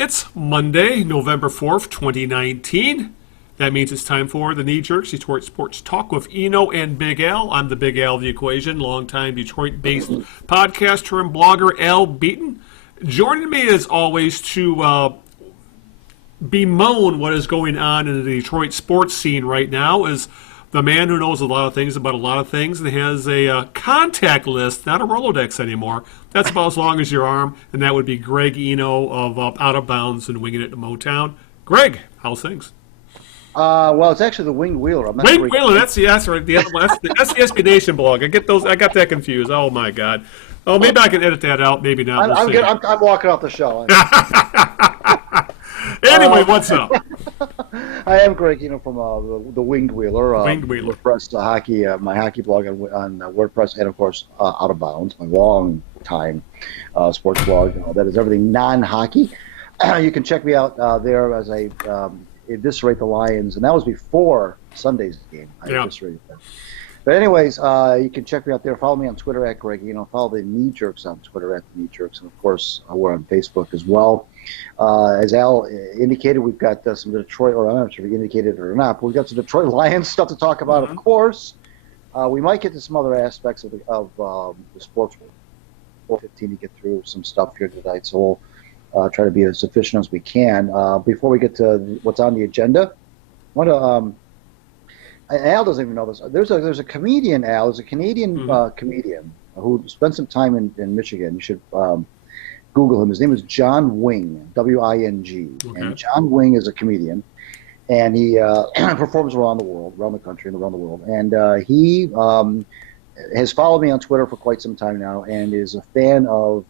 It's Monday, November 4th, 2019. That means it's time for the Knee Jerks Detroit Sports Talk with Eno and Big Al. I'm the Big Al of the equation, longtime Detroit-based podcaster and blogger Al Beaton. Joining me as always to bemoan what is going on in the Detroit sports scene right now is the man who knows a lot of things about a lot of things and has a contact list, not a Rolodex anymore. That's about as long as your arm, and that would be Greg Eno of Out of Bounds and Winging It to Motown. Greg, how's things? Well, it's actually the Winged Wheeler. Winged Wheeler, that's right. The other one, that's the SB Nation blog. I got that confused. Oh my God. Oh, maybe I can edit that out. Maybe not. I'm walking off the show. Anyway, what's up? I am Greg, from the Winged Wheeler. Winged Wheeler. WordPress hockey, my hockey blog on WordPress, and of course Out of Bounds, my long time sports blog. That is everything non-hockey. You can check me out there as I eviscerate the Lions, and that was before Sunday's game. I eviscerated them. But anyways, you can check me out there. Follow me on Twitter at Greg. Follow the Knee Jerks on Twitter at the Knee Jerks, and of course we're on Facebook as well. As Al indicated, we've got some Detroit, or I'm not sure if he indicated it or not, but we've got some Detroit Lions stuff to talk about. Of course, we might get to some other aspects of the sports world. 4:15 to get through some stuff here tonight, so we'll try to be as efficient as we can. Before we get to what's on the agenda, I want to. Al doesn't even know this. There's a comedian, Al. There's a Canadian comedian who spent some time in Michigan. You should Google him. His name is John Wing, W-I-N-G. Okay. And John Wing is a comedian, and he performs around the country and around the world. And he has followed me on Twitter for quite some time now, and is a fan of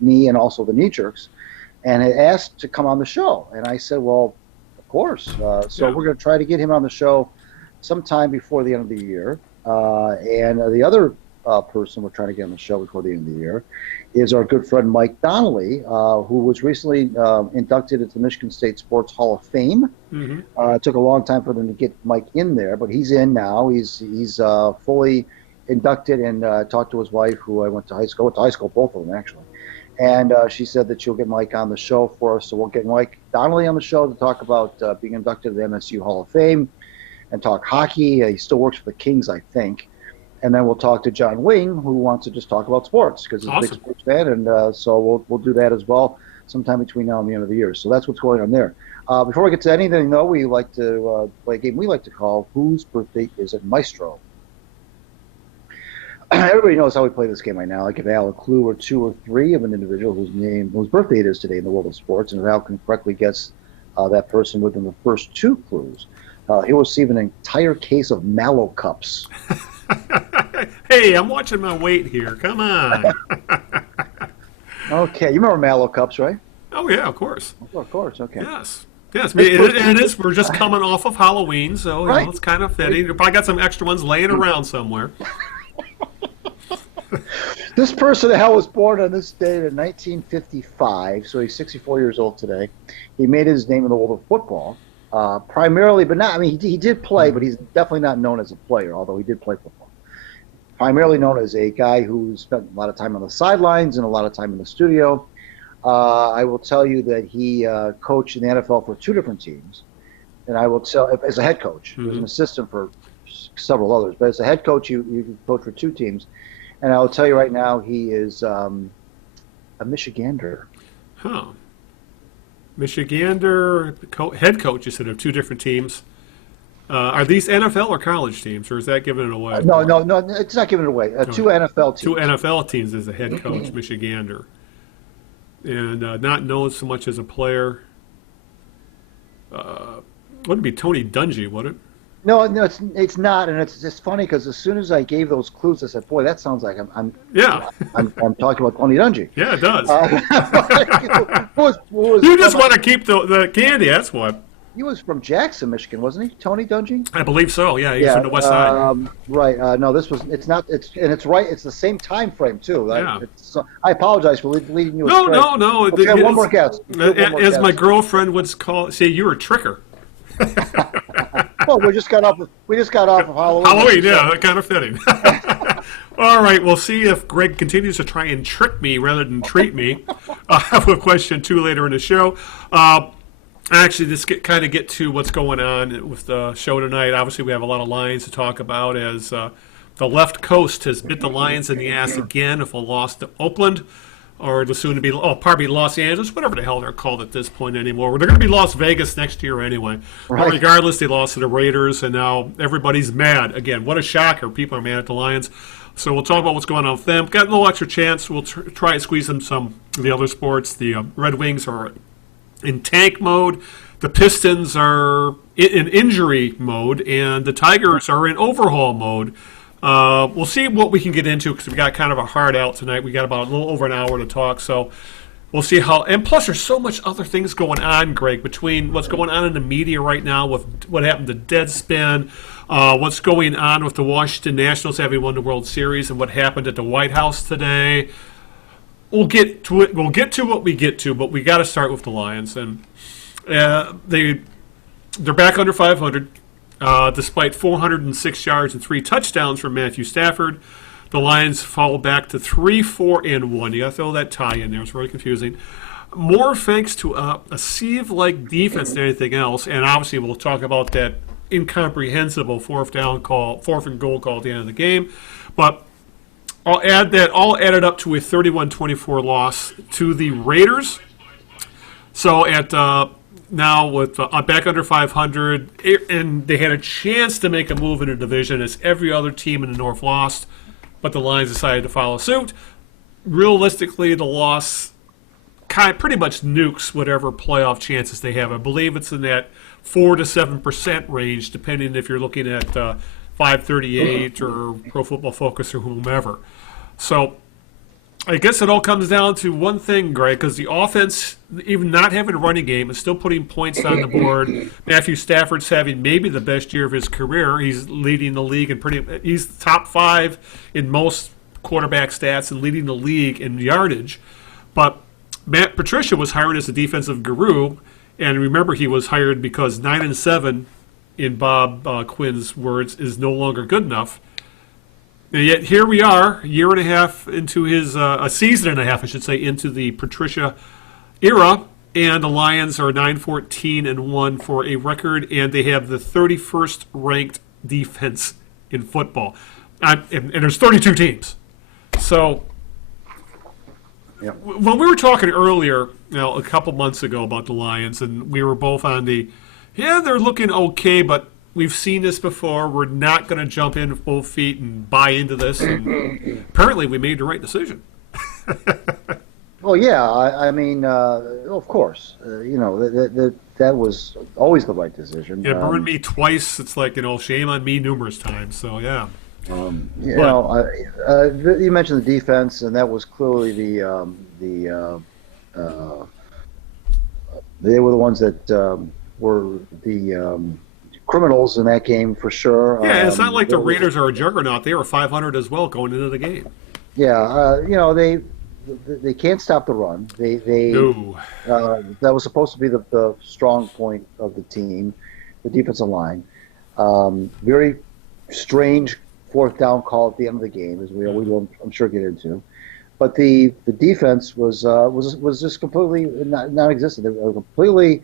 me and also the Knee Jerks, and had asked to come on the show. And I said, well, of course. So we're going to try to get him on the show sometime before the end of the year. And the other person we're trying to get on the show before the end of the year is our good friend Mike Donnelly, who was recently inducted into the Michigan State Sports Hall of Fame. It took a long time for them to get Mike in there, but he's in now. He's fully inducted, and talked to his wife, who I went to high school, both of them actually. And she said that she'll get Mike on the show for us. So we'll get Mike Donnelly on the show to talk about being inducted to the MSU Hall of Fame and talk hockey. He still works for the Kings, I think. And then we'll talk to John Wing, who wants to just talk about sports because he's a big sports fan. And so we'll do that as well sometime between now and the end of the year. So that's what's going on there. Before we get to anything, though, we like to play a game we like to call Whose Birthday Is It, Maestro? Everybody knows how we play this game right now. I give Al a clue or two or three of an individual whose birthday it is today in the world of sports, and if Al can correctly guess that person within the first two clues, he'll receive an entire case of Mallow cups. Hey, I'm watching my weight here. Come on. Okay, you remember Mallow cups, right? Oh yeah, of course. Of course. Okay. Yes. It is. We're just coming off of Halloween, so right. It's kind of fitting. You probably got some extra ones laying around somewhere. This person, was born on this date in 1955, so he's 64 years old today. He made his name in the world of football, primarily, but not. I mean, he did play, but he's definitely not known as a player, although he did play football. Primarily known as a guy who spent a lot of time on the sidelines and a lot of time in the studio. I will tell you that he coached in the NFL for two different teams, and I will tell as a head coach. He was an assistant for several others, but as a head coach, you coach for two teams. And I will tell you right now, he is a Michigander. Huh. Michigander, head coach, you said, of two different teams. Are these NFL or college teams, or is that giving it away? No, it's not giving it away. Two NFL teams. Two NFL teams as a head coach, Michigander. And not known so much as a player. Wouldn't be Tony Dungy, would it? No, it's not, and it's just funny because as soon as I gave those clues, I said, "Boy, that sounds like I'm talking about Tony Dungy." Yeah, it does. Who you just want to keep the candy. That's what. He was from Jackson, Michigan, wasn't he? Tony Dungy? I believe so. Yeah, he's from the West Side. Right. No, this was. It's not. It's right. It's the same time frame too. Yeah. I apologize for leading you astray. No. Okay, one more guess. As my girlfriend would say, you're a tricker. Well, we just got off of Halloween. Halloween, yeah, that kind of fitting. All right, we'll see if Greg continues to try and trick me rather than treat me. I have a question, too, later in the show. Actually, just get to what's going on with the show tonight. Obviously, we have a lot of Lions to talk about as the left coast has bit the Lions in the ass again with a loss to Oakland, or the soon-to-be, Los Angeles, whatever the hell they're called at this point anymore. They're going to be Las Vegas next year anyway. Right. But regardless, they lost to the Raiders, and now everybody's mad. Again, what a shocker. People are mad at the Lions. So we'll talk about what's going on with them. Got a little extra chance. We'll try and squeeze them some of the other sports. The Red Wings are in tank mode. The Pistons are in injury mode, and the Tigers are in overhaul mode. We'll see what we can get into because we got kind of a hard out tonight. We got about a little over an hour to talk, so we'll see how. And plus, there's so much other things going on, Greg, between what's going on in the media right now with what happened to Deadspin, what's going on with the Washington Nationals having won the World Series, and what happened at the White House today. We'll get to it. We'll get to what we get to, but we got to start with the Lions, and they're back under 500. Despite 406 yards and 3 touchdowns from Matthew Stafford, the Lions fall back to 3-4-1. You got to throw that tie in there. It's really confusing. More thanks to a sieve-like defense than anything else, and obviously we'll talk about that incomprehensible fourth and goal call at the end of the game. But I'll add that all added up to a 31-24 loss to the Raiders. So at now with back under 500, and they had a chance to make a move in the division as every other team in the North lost, but the Lions decided to follow suit. Realistically, the loss pretty much nukes whatever playoff chances they have. I believe it's in that 4 to 7% range, depending if you're looking at 538 or Pro Football Focus or whomever. So I guess it all comes down to one thing, Greg, because the offense, even not having a running game, is still putting points on the board. Matthew Stafford's having maybe the best year of his career. He's leading the league and he's top 5 in most quarterback stats and leading the league in yardage. But Matt Patricia was hired as a defensive guru, and remember he was hired because 9-7, in Bob Quinn's words, is no longer good enough. And yet here we are, a year and a half into a season and a half, I should say, into the Patricia era, and the Lions are 9-14-1 for a record, and they have the 31st ranked defense in football. And there's 32 teams. So Yep. When we were talking earlier, a couple months ago about the Lions, and we were both on they're looking okay, but we've seen this before. We're not going to jump in with both feet and buy into this. And apparently, we made the right decision. Well, yeah. I mean, of course. That was always the right decision. It burned me twice. It's like, shame on me numerous times. So, yeah. You mentioned the defense, and that was clearly they were the ones that were the criminals in that game for sure. Yeah, it's not like the Raiders are a juggernaut. They were 500 as well going into the game. Yeah, they can't stop the run. No. That was supposed to be the strong point of the team, the defensive line. Very strange fourth down call at the end of the game, as we will, I'm sure, get into. But the defense was just completely non-existent. They were completely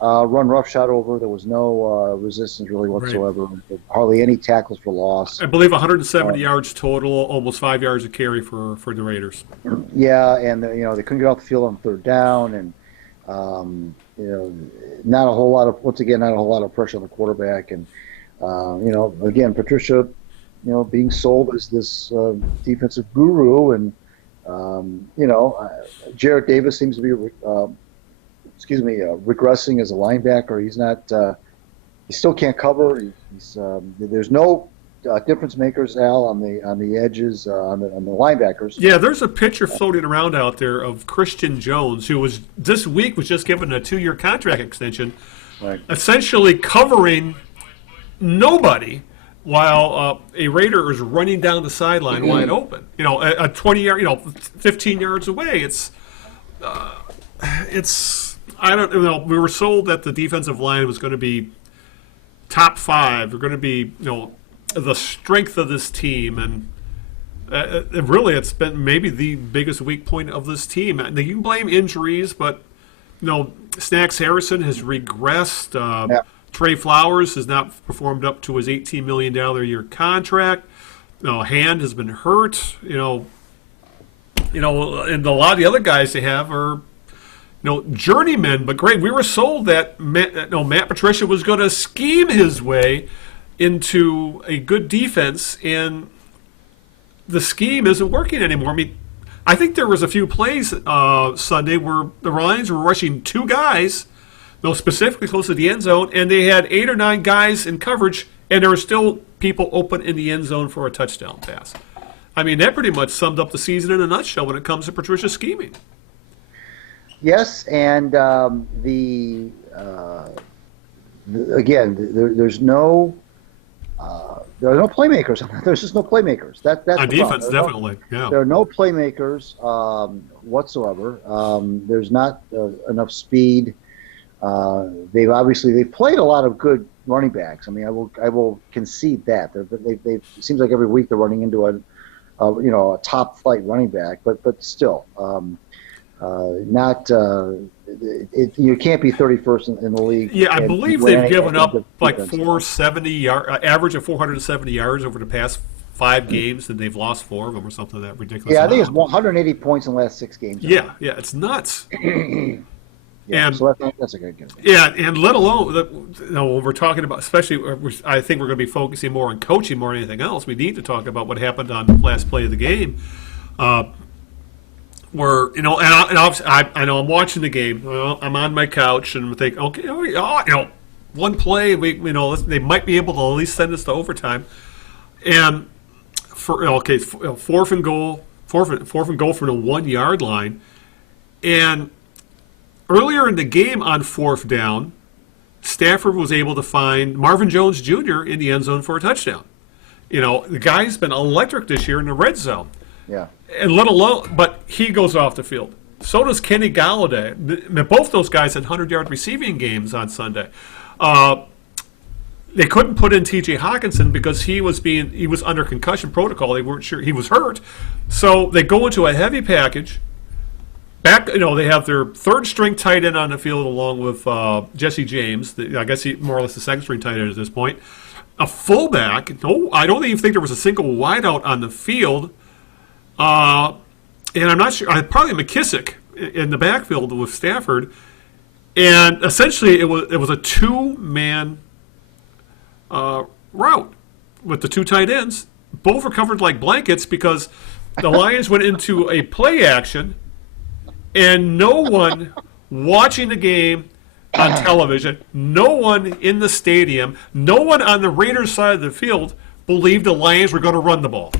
run roughshod over. There was no resistance really whatsoever. Right. Hardly any tackles for loss. I believe 170 yards total, almost 5 yards of carry for the Raiders. Yeah, and they couldn't get off the field on third down, and not a whole lot of pressure on the quarterback, and again, Patricia, being sold as this defensive guru, and Jarrett Davis seems to be regressing as a linebacker. He's not. He still can't cover. There's no difference makers, Al, on the edges on the linebackers. Yeah, there's a picture floating around out there of Christian Jones, who was this week was just given a 2-year contract extension, right, essentially covering nobody, while a Raider is running down the sideline wide open. A 20-yard, 15 yards away. It's I don't know. We were sold that the defensive line was going to be top 5. We're going to be the strength of this team, and really, it's been maybe the biggest weak point of this team. Now, you can blame injuries, but Snacks Harrison has regressed. Trey Flowers has not performed up to his $18 million a year contract. Hand has been hurt. And a lot of the other guys they have are journeymen. But great, we were sold that Matt Patricia was going to scheme his way into a good defense, and the scheme isn't working anymore. I mean, I think there was a few plays Sunday where the Lions were rushing two guys, specifically close to the end zone, and they had 8 or 9 guys in coverage, and there were still people open in the end zone for a touchdown pass. I mean, that pretty much summed up the season in a nutshell when it comes to Patricia scheming. Yes, and there's no there are no playmakers. There's just no playmakers. That's on the defense, problem. Yeah. There are no playmakers whatsoever. There's not enough speed. They've played a lot of good running backs. I mean, I will concede that. It seems like every week they're running into a top flight running back, but still. You can't be 31st in the league. Yeah, I believe they've given up like 470 average of 470 yards over the past 5 games, and they've lost 4 of them or something like that ridiculous. Yeah, I think it's 180 points in the last 6 games. Yeah, it's nuts. So that's a good game. Yeah, and let alone when we're talking about, especially, I think we're going to be focusing more on coaching more than anything else. We need to talk about what happened on the last play of the game. Where and obviously I know I'm watching the game. I'm on my couch and think, okay, one play, they might be able to at least send us to overtime. And fourth and goal from the 1-yard line. And earlier in the game on 4th down, Stafford was able to find Marvin Jones Jr. in the end zone for a touchdown. The guy's been electric this year in the red zone. Yeah. And let alone, but he goes off the field. So does Kenny Galladay. Both those guys had 100-yard receiving games on Sunday. They couldn't put in T.J. Hawkinson because he was under concussion protocol. They weren't sure he was hurt, so they go into a heavy package. They have their 3rd-string tight end on the field along with Jesse James. I guess he more or less the 2nd-string tight end at this point. A fullback. No, I don't even think there was a single wideout on the field. And I'm not sure. Probably McKissick in the backfield with Stafford, and essentially it was a 2-man route with the 2 tight ends. Both were covered like blankets because the Lions went into a play action, and no one watching the game on television, no one in the stadium, no one on the Raiders side of the field believed the Lions were going to run the ball.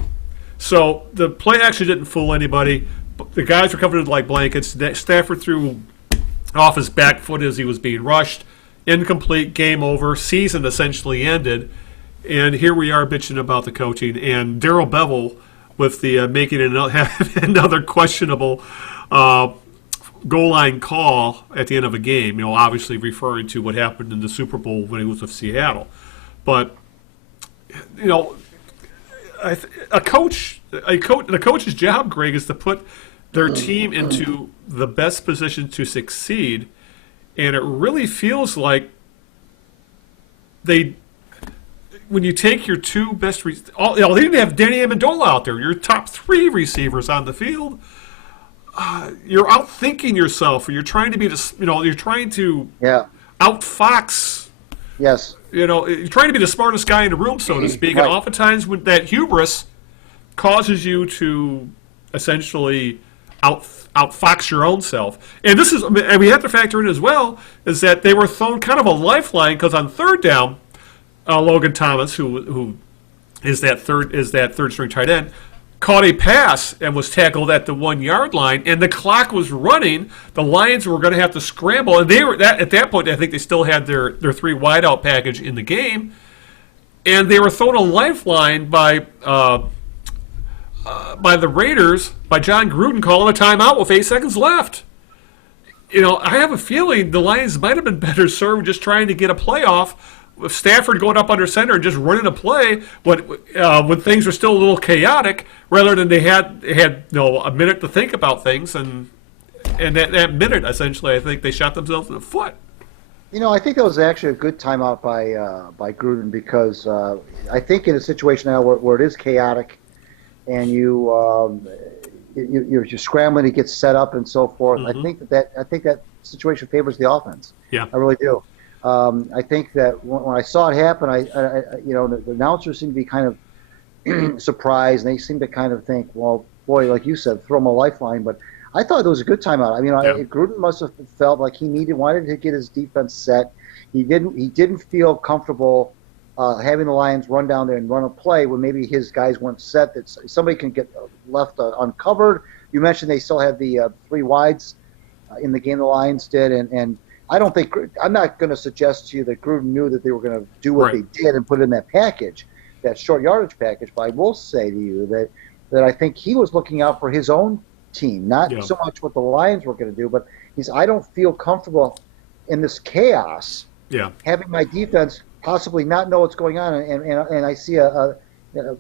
So the play action didn't fool anybody. The guys were covered like blankets. Stafford threw off his back foot as he was being rushed. Incomplete, game over. Season essentially ended. And here we are bitching about the coaching. And Darrell Bevell with the making another questionable goal line call at the end of a game. Obviously referring to what happened in the Super Bowl when he was with Seattle. But the coach's job, Greg, is to put their team into the best position to succeed, and it really feels like when you take your 2 best, they didn't have Danny Amendola out there. Your top 3 receivers on the field. You're outthinking yourself, or you're trying to outfox. Yes. You're trying to be the smartest guy in the room, so to speak, right. And oftentimes when that hubris causes you to essentially outfox your own self. And we have to factor in as well, is that they were thrown kind of a lifeline because on 3rd down, Logan Thomas, who is that third string tight end, caught a pass and was tackled at the 1-yard line, and the clock was running. The Lions were going to have to scramble, and they were at that point. I think they still had their 3 wideout package in the game, and they were thrown a lifeline by the Raiders, by John Gruden calling a timeout with 8 seconds left. I have a feeling the Lions might have been better served just trying to get a playoff Stafford going up under center and just running a play when things were still a little chaotic, rather than they had a minute to think about things, and that minute essentially, I think they shot themselves in the foot. I think that was actually a good timeout by Gruden, because I think in a situation now where it is chaotic, and you're scrambling to get set up and so forth. I think that situation favors the offense. Yeah, I really do. I think that when I saw it happen, the announcers seemed to be kind of surprised, and they seemed to kind of think, well, boy, like you said, throw him a lifeline. But I thought it was a good timeout. I mean, Gruden must have felt like he wanted to get his defense set. He didn't feel comfortable having the Lions run down there and run a play when maybe his guys weren't set, that somebody can get left uncovered. You mentioned they still had the 3 wides in the game the Lions did, and I'm not going to suggest to you that Gruden knew that they were going to do what they did and put it in that package, that short yardage package. But I will say to you that I think he was looking out for his own team, not so much what the Lions were going to do, but I don't feel comfortable in this chaos having my defense possibly not know what's going on, and I see a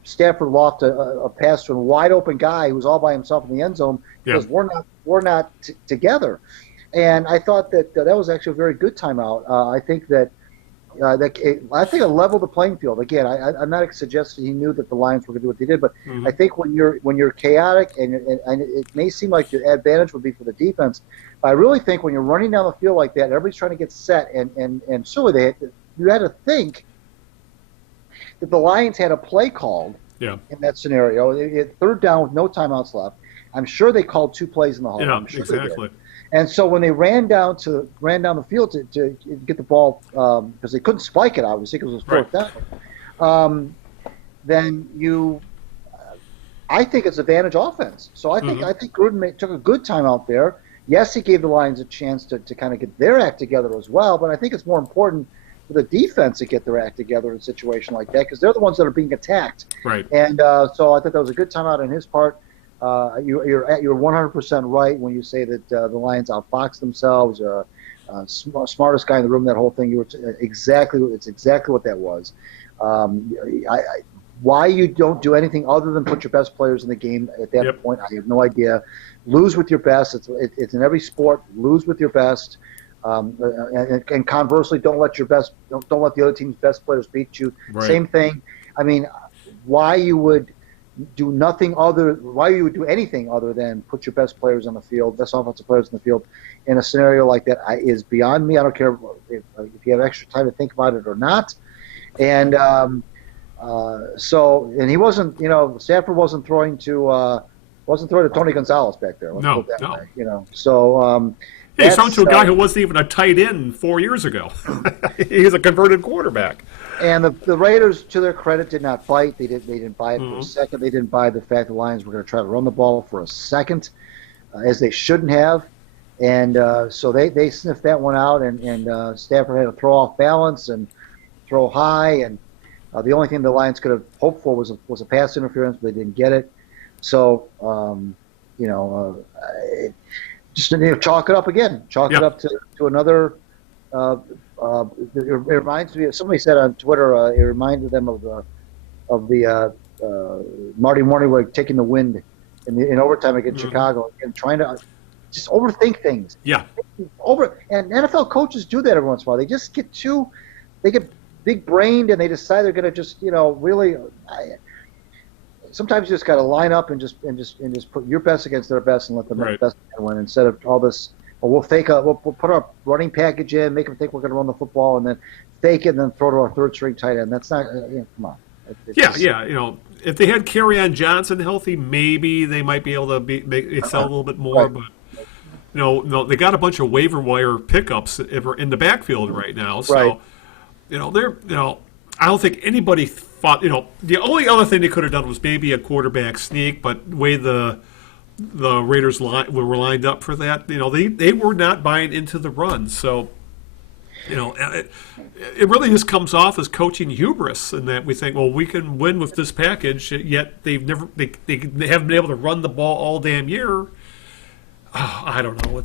Stafford loft a pass to a wide open guy who's all by himself in the end zone because we're not together. And I thought that was actually a very good timeout. I think that it leveled the playing field. Again, I'm not suggesting he knew that the Lions were going to do what they did, but I think when you're chaotic, and it may seem like the advantage would be for the defense, but I really think when you're running down the field like that, everybody's trying to get set, and certainly you had to think that the Lions had a play called in that scenario. Third down with no timeouts left. I'm sure they called 2 plays in the hole. Yeah, I'm sure exactly. And so when they ran down the field to get the ball, because they couldn't spike it, obviously, because it was fourth down, then I think it's advantage offense. So I think Gruden took a good time out there. Yes, he gave the Lions a chance to kind of get their act together as well, but I think it's more important for the defense to get their act together in a situation like that, because they're the ones that are being attacked. Right. And so I thought that was a good timeout on his part. You're 100% right when you say that the Lions outboxed themselves. Smartest guy in the room, that whole thing. It's exactly what that was. Why you don't do anything other than put your best players in the game at that point, I have no idea. Lose with your best. It's in every sport. Lose with your best. And conversely, don't let the other team's best players beat you. Right. Same thing. I mean, why you would do anything other than put your best players on the field, best offensive players in the field, in a scenario like that is beyond me. I don't care if you have extra time to think about it or not. And and he wasn't, Stafford wasn't throwing to Tony Gonzalez back there. Let's put it that way, So he's thrown to a guy who wasn't even a tight end 4 years ago. He's a converted quarterback. And the Raiders, to their credit, did not bite. They didn't buy it for a second. They didn't buy the fact the Lions were going to try to run the ball for a second, as they shouldn't have. And so they sniffed that one out, and Stafford had to throw off balance and throw high. And the only thing the Lions could have hoped for was a pass interference, but they didn't get it. So, just chalk it up again. Chalk it up to another. It reminds me of, somebody said on Twitter, it reminded them of the Marty Morningweg taking the wind in overtime against Chicago and trying to just overthink things. Yeah. And NFL coaches do that every once in a while. They just get big brained, and they decide they're going to just really. Sometimes you just got to line up and just put your best against their best and let them best win, instead of all this. We'll put our running package in, make them think we're going to run the football, and then fake it, and then throw to our third string tight end. That's not. Come on. If they had Kerryon Johnson healthy, maybe they might be able to excel a little bit more. But no, they got a bunch of waiver wire pickups in the backfield right now. So they're I don't think anybody thought. The only other thing they could have done was maybe a quarterback sneak, but the way the Raiders were lined up for that, they were not buying into the run. So, it really just comes off as coaching hubris, in that we think, well, we can win with this package, yet they haven't been able to run the ball all damn year. I don't know.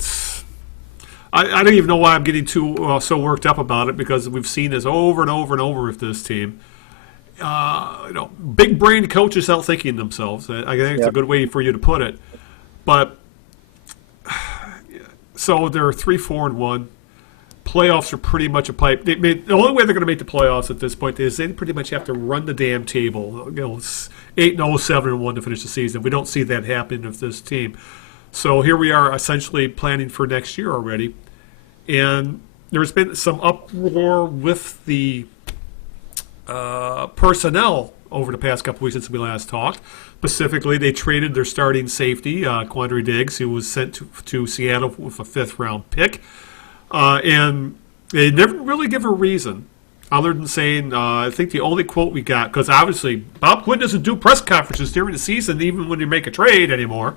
I don't even know why I'm getting too so worked up about it, because we've seen this over and over and over with this team. Big brain coaches outthinking themselves. I think it's a good way for you to put it. But so they're 3-4-1. Playoffs are pretty much a pipe. The only way they're going to make the playoffs at this point is they pretty much have to run the damn table. 8-0, 7-1 to finish the season. We don't see that happening with this team. So here we are, essentially planning for next year already, and there's been some uproar with the personnel over the past couple weeks since we last talked. Specifically, they traded their starting safety, Quandre Diggs, who was sent to Seattle with a 5th-round pick. And they never really give a reason other than saying, I think the only quote we got, because obviously Bob Quinn doesn't do press conferences during the season, even when you make a trade anymore.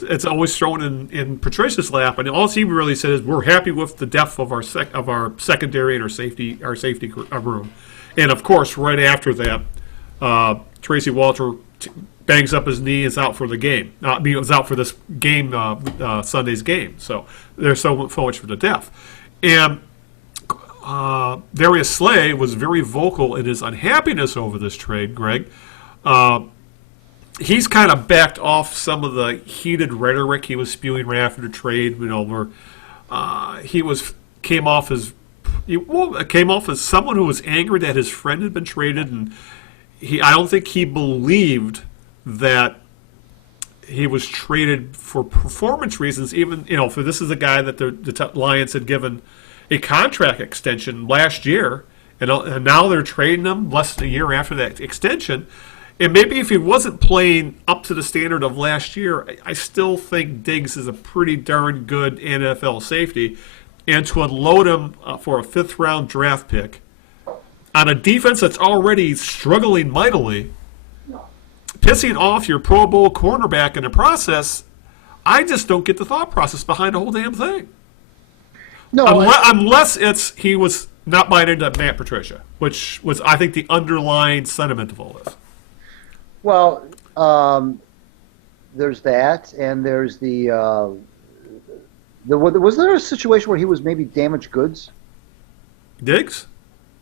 It's always thrown in Patricia's lap, and all he really said is, "We're happy with the depth of our secondary and our safety room." And of course, right after that, Tracy Walter bangs up his knee, is out for the game. He was out for this game, Sunday's game. So there's so much for the depth. And Darius Slay was very vocal in his unhappiness over this trade, Greg. He's kind of backed off some of the heated rhetoric he was spewing right after the trade. Where he came off as someone who was angry that his friend had been traded, and I don't think he believed that he was traded for performance reasons. Even for this is a guy that the Lions had given a contract extension last year, and now they're trading him less than a year after that extension. And maybe if he wasn't playing up to the standard of last year, I still think Diggs is a pretty darn good NFL safety. And to unload him for a 5th-round draft pick on a defense that's already struggling mightily, pissing off your Pro Bowl cornerback in the process, I just don't get the thought process behind the whole damn thing. No, unless he was not buying into Matt Patricia, which was, I think, the underlying sentiment of all this. Well, there's that, and there's was there a situation where he was maybe damaged goods? Diggs?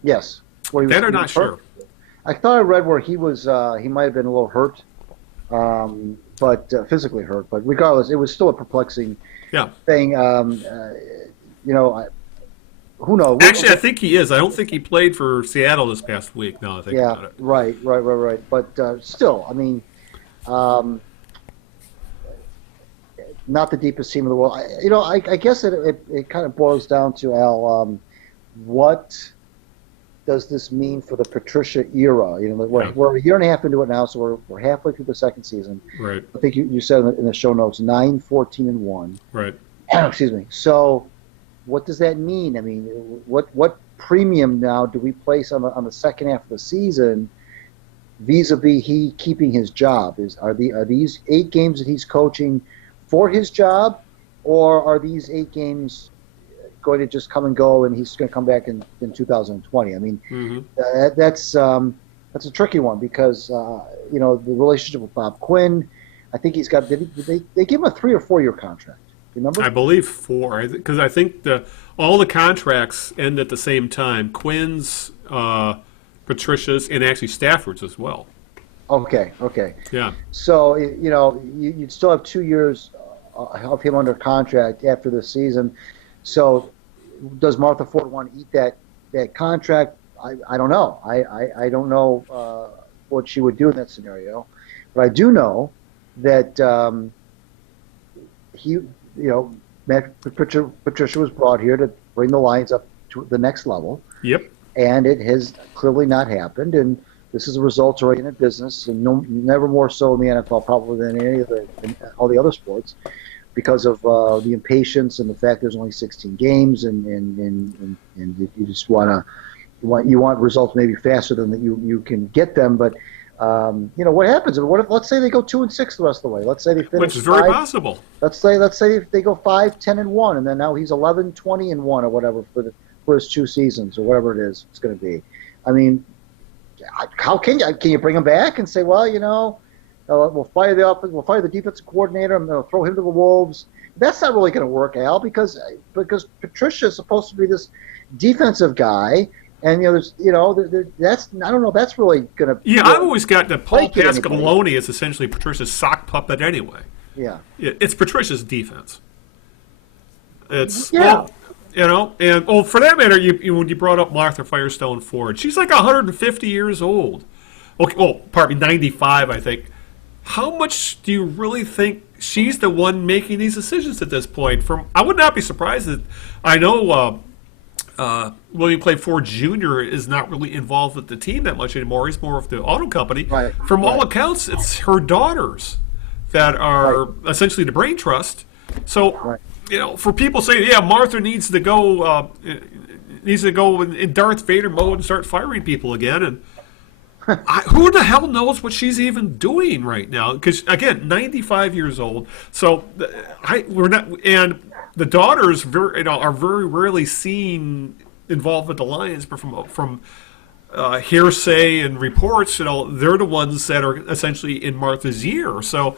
Yes. That I'm not sure. I thought I read where he was. He might have been a little hurt, but physically hurt. But regardless, it was still a perplexing thing. Who knows? Actually, I think he is. I don't think he played for Seattle this past week. Now I think about it. Right. But still, I mean, not the deepest team in the world. I guess it kind of boils down to, Al, what does this mean for the Patricia era? We're a year and a half into it now, so we're halfway through the second season. Right. I think you said in the show notes 9-14-1. Right. Excuse me. So, what does that mean? I mean, what premium now do we place on the second half of the season, vis-a-vis he keeping his job? Are these 8 games that he's coaching for his job, or are these 8 games going to just come and go, and he's going to come back in 2020? I mean, that's a tricky one, because the relationship with Bob Quinn. I think he's got. They give him a 3 or 4 year contract. Remember? I believe 4, because I think all the contracts end at the same time. Quinn's, Patricia's, and actually Stafford's as well. Okay. Yeah. So you'd still have 2 years of him under contract after the season. So does Martha Ford want to eat that contract? I don't know. I don't know what she would do in that scenario, but I do know that Matt Patricia was brought here to bring the Lions up to the next level. Yep. And it has clearly not happened. And this is a results-oriented business, and never more so in the NFL probably than all the other sports, because of the impatience and the fact there's only 16 games, and you just want results maybe faster than that you can get them. But what happens? Let's say they go 2-6 the rest of the way. Let's say they finish, which is very possible. Let's say they go 5-10-1, and then now he's 11-20-1 or whatever for his 2 seasons or whatever it is it's going to be. I mean, how can you bring him back and say, well, we'll fire the defensive coordinator, and they'll throw him to the wolves? that's not really going to work, Al, because Patricia is supposed to be this defensive guy, and that's I don't know. That's really going to. Yeah, I've always got that Paul placate anybody. Pasqualoni is essentially Patricia's sock puppet anyway. Yeah. It's Patricia's defense. It's Yeah. and for that matter, when you brought up Martha Firestone Ford, she's like 150 years old. Okay, well, pardon me, 95, I think. How much do you really think she's the one making these decisions at this point? I would not be surprised that I know William Clay Ford Jr. is not really involved with the team that much anymore. He's more of the auto company. Right. From all accounts, it's her daughters that are essentially the brain trust. So. Right. For people saying, yeah, Martha needs to go in Darth Vader mode and start firing people again, and who the hell knows what she's even doing right now? Because again, 95 years old. So we're not, and the daughters are very rarely seen involved with the Lions, but from hearsay and reports, they're the ones that are essentially in Martha's ear. So.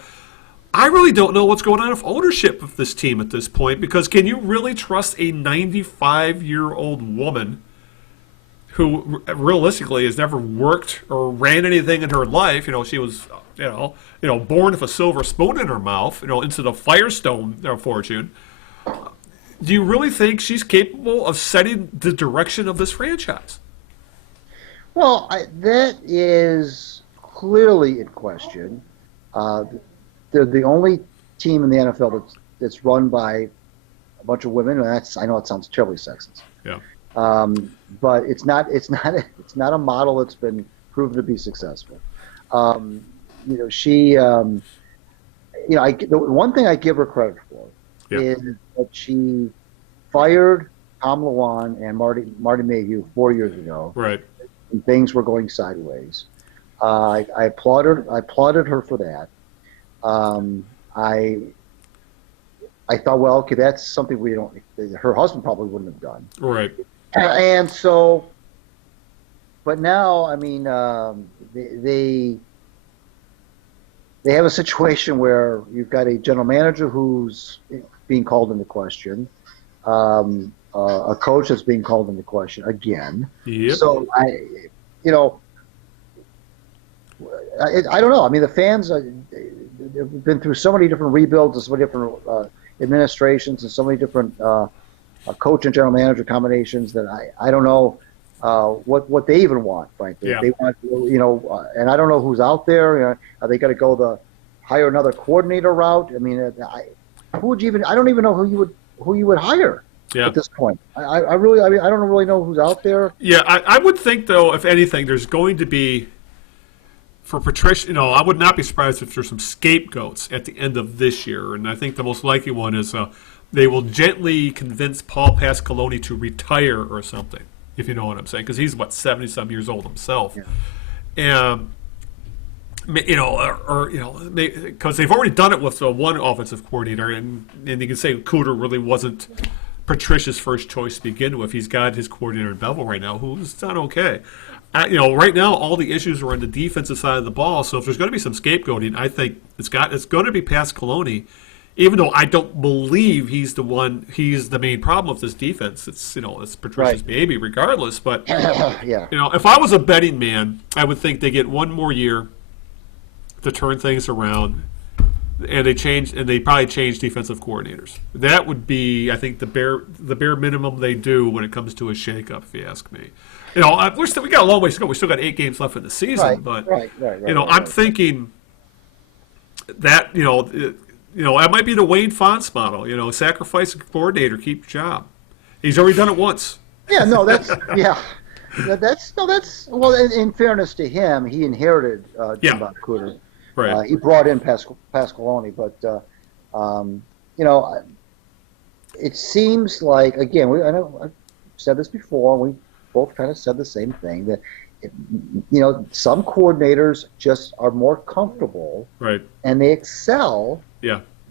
I really don't know what's going on with ownership of this team at this point, because can you really trust a 95-year-old woman who realistically has never worked or ran anything in her life? She was, born with a silver spoon in her mouth, into the Firestone fortune. Do you really think she's capable of setting the direction of this franchise? Well, that is clearly in question. They're the only team in the NFL that's run by a bunch of women. And I know it sounds terribly sexist. Yeah. But it's not a model that's been proven to be successful. She, the one thing I give her credit for is that she fired Tom Lawan and Marty Mayhew 4 years ago. Right. And things were going sideways. I applauded her for that. I thought, well, okay, that's something her husband probably wouldn't have done. Right. And so, but now, I mean, they have a situation where you've got a general manager who's being called into question, a coach that's being called into question again. Yep. So I don't know. I mean, the fans they've been through so many different rebuilds and so many different administrations and so many different coach and general manager combinations that I don't know what they even want, frankly. Yeah. They want, and I don't know who's out there. Are they going to go hire another coordinator route? I mean, who would you even? I don't even know who you would hire at this point. I don't really know who's out there. Yeah, I would think though, if anything, there's going to be. For Patricia, I would not be surprised if there's some scapegoats at the end of this year, and I think the most likely one is they will gently convince Paul Pasqualoni to retire or something, if you know what I'm saying, because he's 70-some years old himself, and because they've already done it with one offensive coordinator, and you can say Cooter really wasn't Patricia's first choice to begin with. He's got his coordinator in Bevell right now, who's done okay. Right now all the issues are on the defensive side of the ball. So if there's going to be some scapegoating, I think it's going to be Pasqualoni. Even though I don't believe he's the main problem with this defense. It's Patricia's baby, regardless. But if I was a betting man, I would think they get one more year to turn things around, and they probably change defensive coordinators. That would be, I think, the bare minimum they do when it comes to a shakeup, if you ask me. We got a long ways to go. We still got 8 games left in the season, I'm thinking that that might be the Wayne Fonts model. Sacrifice a coordinator, keep your job. He's already done it once. Yeah, no, that's well. In fairness to him, he inherited Jim Bob Cooter. Right. He brought in Pasqualoni, but it seems like, again, I know I've said this before. We both kind of said the same thing, that some coordinators just are more comfortable, right, and they excel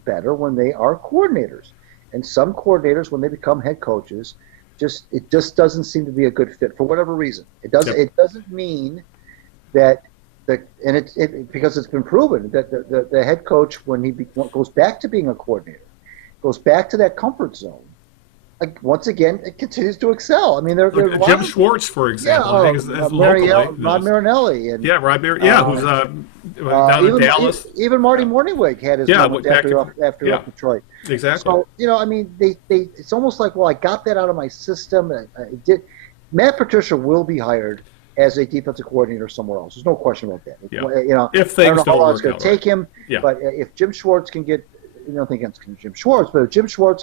better when they are coordinators. And some coordinators, when they become head coaches, it just doesn't seem to be a good fit for whatever reason. It doesn't. It doesn't mean that because it's been proven that the head coach, when he goes back to being a coordinator, goes back to that comfort zone, once again, it continues to excel. I mean, they're Jim Schwartz, for example, I think is locally. Rod Marinelli, and who's down in Dallas. Even Marty Morningwig had his moments after he left Detroit. Exactly. So I mean, it's almost like, well, I got that out of my system. Matt Patricia will be hired as a defensive coordinator somewhere else. There's no question about that. Yeah. If things I don't know how long it's going out to take him, but if Jim Schwartz can get, nothing against Jim Schwartz, but if Jim Schwartz,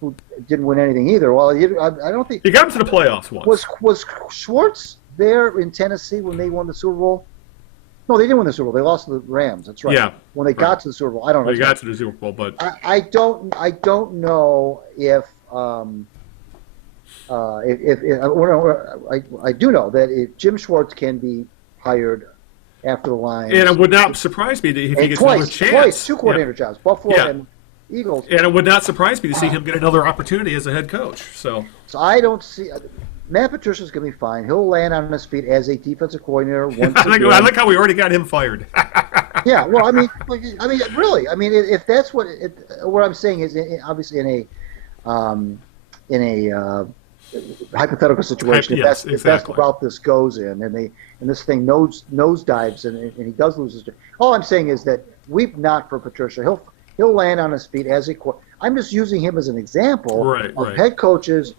who didn't win anything either. Well, I don't think he got him to the playoffs once. Was Schwartz there in Tennessee when they won the Super Bowl? No, they didn't win the Super Bowl. They lost to the Rams. That's right. Yeah. When they got to the Super Bowl, I don't know. They got to the Super Bowl, but I don't know if I do know that if Jim Schwartz can be hired after the Lions, and it would not surprise me if he gets another chance. Two coordinator jobs, Buffalo and Eagles. And it would not surprise me to see him get another opportunity as a head coach. So I don't see Matt Patricia's going to be fine. He'll land on his feet as a defensive coordinator. I like how we already got him fired. Yeah, well, I mean, really, I mean, if that's what I'm saying is, obviously in a hypothetical situation, if that's the route this goes in, and this thing nosedives and he does lose his job. All I'm saying is that weep not for Patricia. He'll land on his feet as a I'm just using him as an example of head coaches,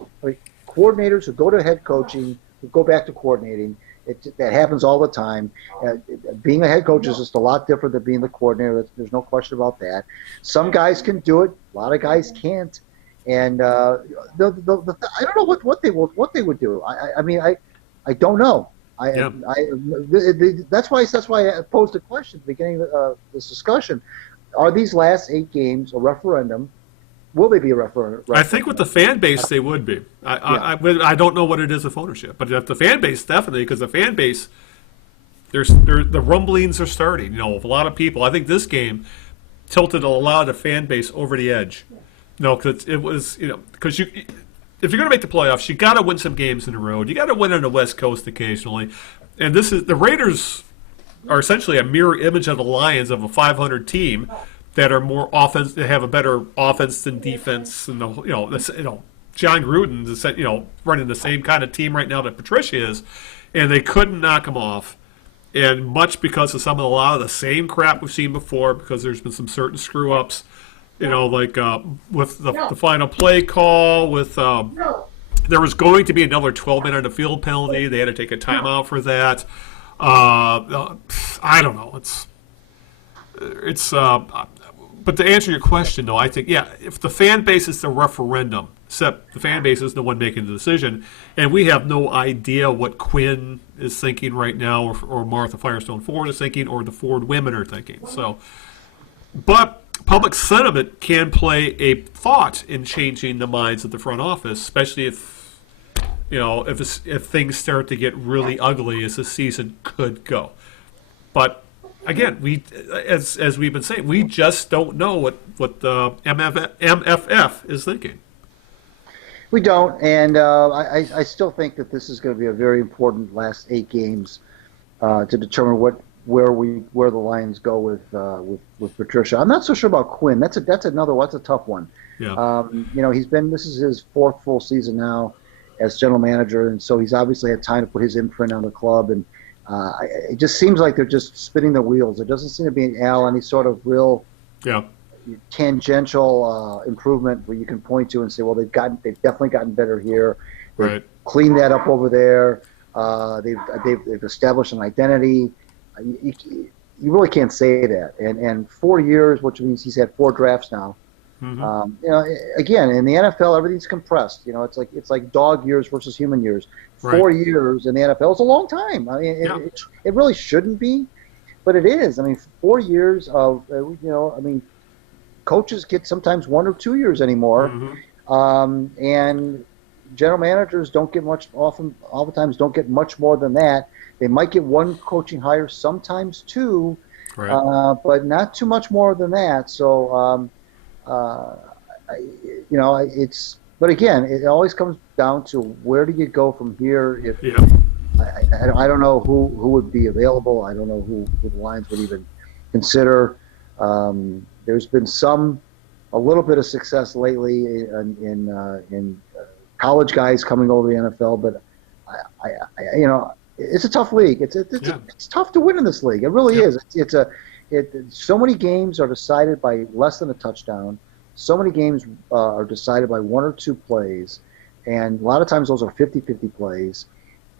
coordinators who go to head coaching, who go back to coordinating. That happens all the time. Being a head coach is just a lot different than being the coordinator. There's no question about that. Some guys can do it. A lot of guys can't. And I don't know what they would do. I mean, I don't know. That's why I posed the question at the beginning of this discussion. Are these last 8 games a referendum? Will they be a referendum? I think with the fan base, they would be. I don't know what it is with ownership, but if the fan base, definitely, because the fan base, the rumblings are starting. With a lot of people. I think this game tilted a lot of the fan base over the edge. Because it was, because if you're going to make the playoffs, you got to win some games in the road. You got to win on the West Coast occasionally, and the Raiders are essentially a mirror image of the Lions, of a 500 team that are more offense, that have a better offense than defense, and John Gruden is running the same kind of team right now that Patricia is, and they couldn't knock him off, and much because of a lot of the same crap we've seen before, because there's been some certain screw ups, like with the final play call, with there was going to be another 12-minute on the field penalty. They had to take a timeout for that. I don't know. But to answer your question, though, I think, if the fan base is the referendum, except the fan base is the one making the decision, and we have no idea what Quinn is thinking right now, or Martha Firestone Ford is thinking, or the Ford women are thinking. So, but public sentiment can play a thought in changing the minds of the front office, especially if things start to get really ugly as the season could go. But again, as we've been saying, we just don't know what the MFF is thinking. We don't, and I still think that this is going to be a very important last 8 games to determine where the Lions go with Patricia. I'm not so sure about Quinn. That's a tough one. Yeah. This is his 4th full season now as general manager, and so he's obviously had time to put his imprint on the club, and it just seems like they're just spinning the wheels. There doesn't seem to be any sort of real tangential improvement where you can point to and say, well, they've definitely gotten better here. They've cleaned that up over there. They've established an identity. You really can't say that. And 4 years, which means he's had 4 drafts now. Mm-hmm. Again, in the NFL, everything's compressed. It's like dog years versus human years. 4 years in the NFL is a long time. I mean, it really shouldn't be, but it is. I mean, 4 years of coaches get sometimes 1 or 2 years anymore, and general managers don't get much. Oftentimes don't get much more than that. They might get 1 coaching hire, sometimes 2, but not too much more than that. So. But again, it always comes down to where do you go from here. I don't know who would be available. I don't know who the Lions would even consider. There's been some a little bit of success lately in college guys coming over the NFL, but it's a tough league. It's tough to win in this league. It really is. So many games are decided by less than a touchdown. So many games are decided by one or two plays, and a lot of times those are 50-50 plays.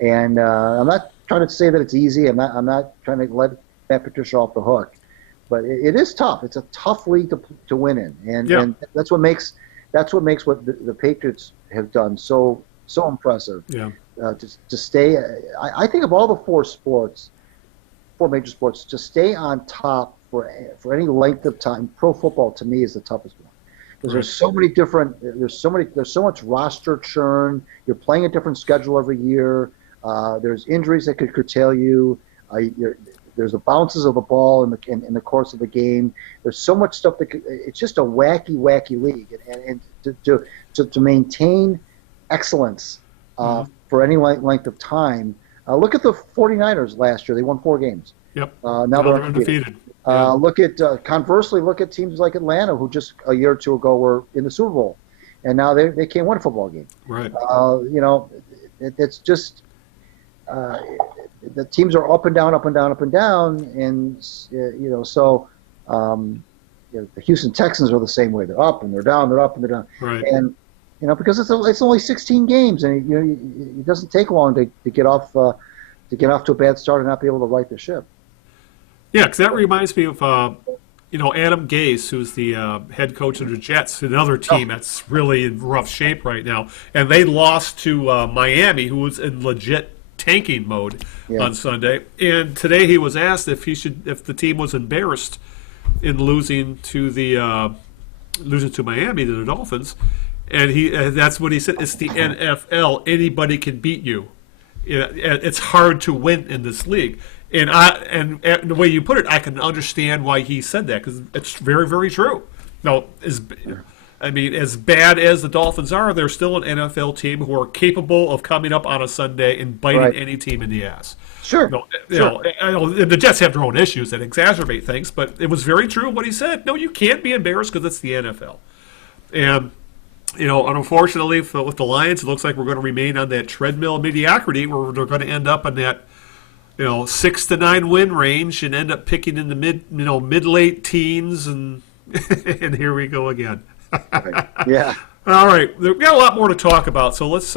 And I'm not trying to say that it's easy. I'm not trying to let Matt Patricia off the hook, but it is tough. It's a tough league to win in, and that's what makes what the Patriots have done so impressive. Yeah. To stay, I think of all the four major sports, to stay on top for any length of time. Pro football to me is the toughest one because there's so much roster churn. You're playing a different schedule every year. There's injuries that could curtail you. There's the bounces of the ball in the course of the game. There's so much stuff it's just a wacky league, and to maintain excellence for any length of time. Look at the 49ers last year. They won 4 games. Yep. Now they're undefeated. Conversely, look at teams like Atlanta, who just a year or two ago were in the Super Bowl, and now they can't win a football game. Right. It's just the teams are up and down, and so the Houston Texans are the same way. They're up and they're down, they're up and they're down. Right. And because it's only 16 games, and it doesn't take long to get off to a bad start and not be able to right the ship. Yeah, because that reminds me of Adam Gase, who's the head coach of the Jets, another team that's really in rough shape right now, and they lost to Miami, who was in legit tanking mode on Sunday. And today he was asked if the team was embarrassed in losing to Miami, to the Dolphins. And that's what he said. It's the NFL. Anybody can beat you. It's hard to win in this league. And the way you put it, I can understand why he said that, because it's very, very true. Now, as bad as the Dolphins are, they're still an NFL team who are capable of coming up on a Sunday and biting any team in the ass. Sure. The Jets have their own issues that exacerbate things, but it was very true what he said. No, you can't be embarrassed because it's the NFL. And unfortunately, with the Lions, it looks like we're going to remain on that treadmill of mediocrity where they're going to end up in that 6 to 9 win range and end up picking in the mid-late teens, and and here we go again. Yeah. All right, we've got a lot more to talk about, so let's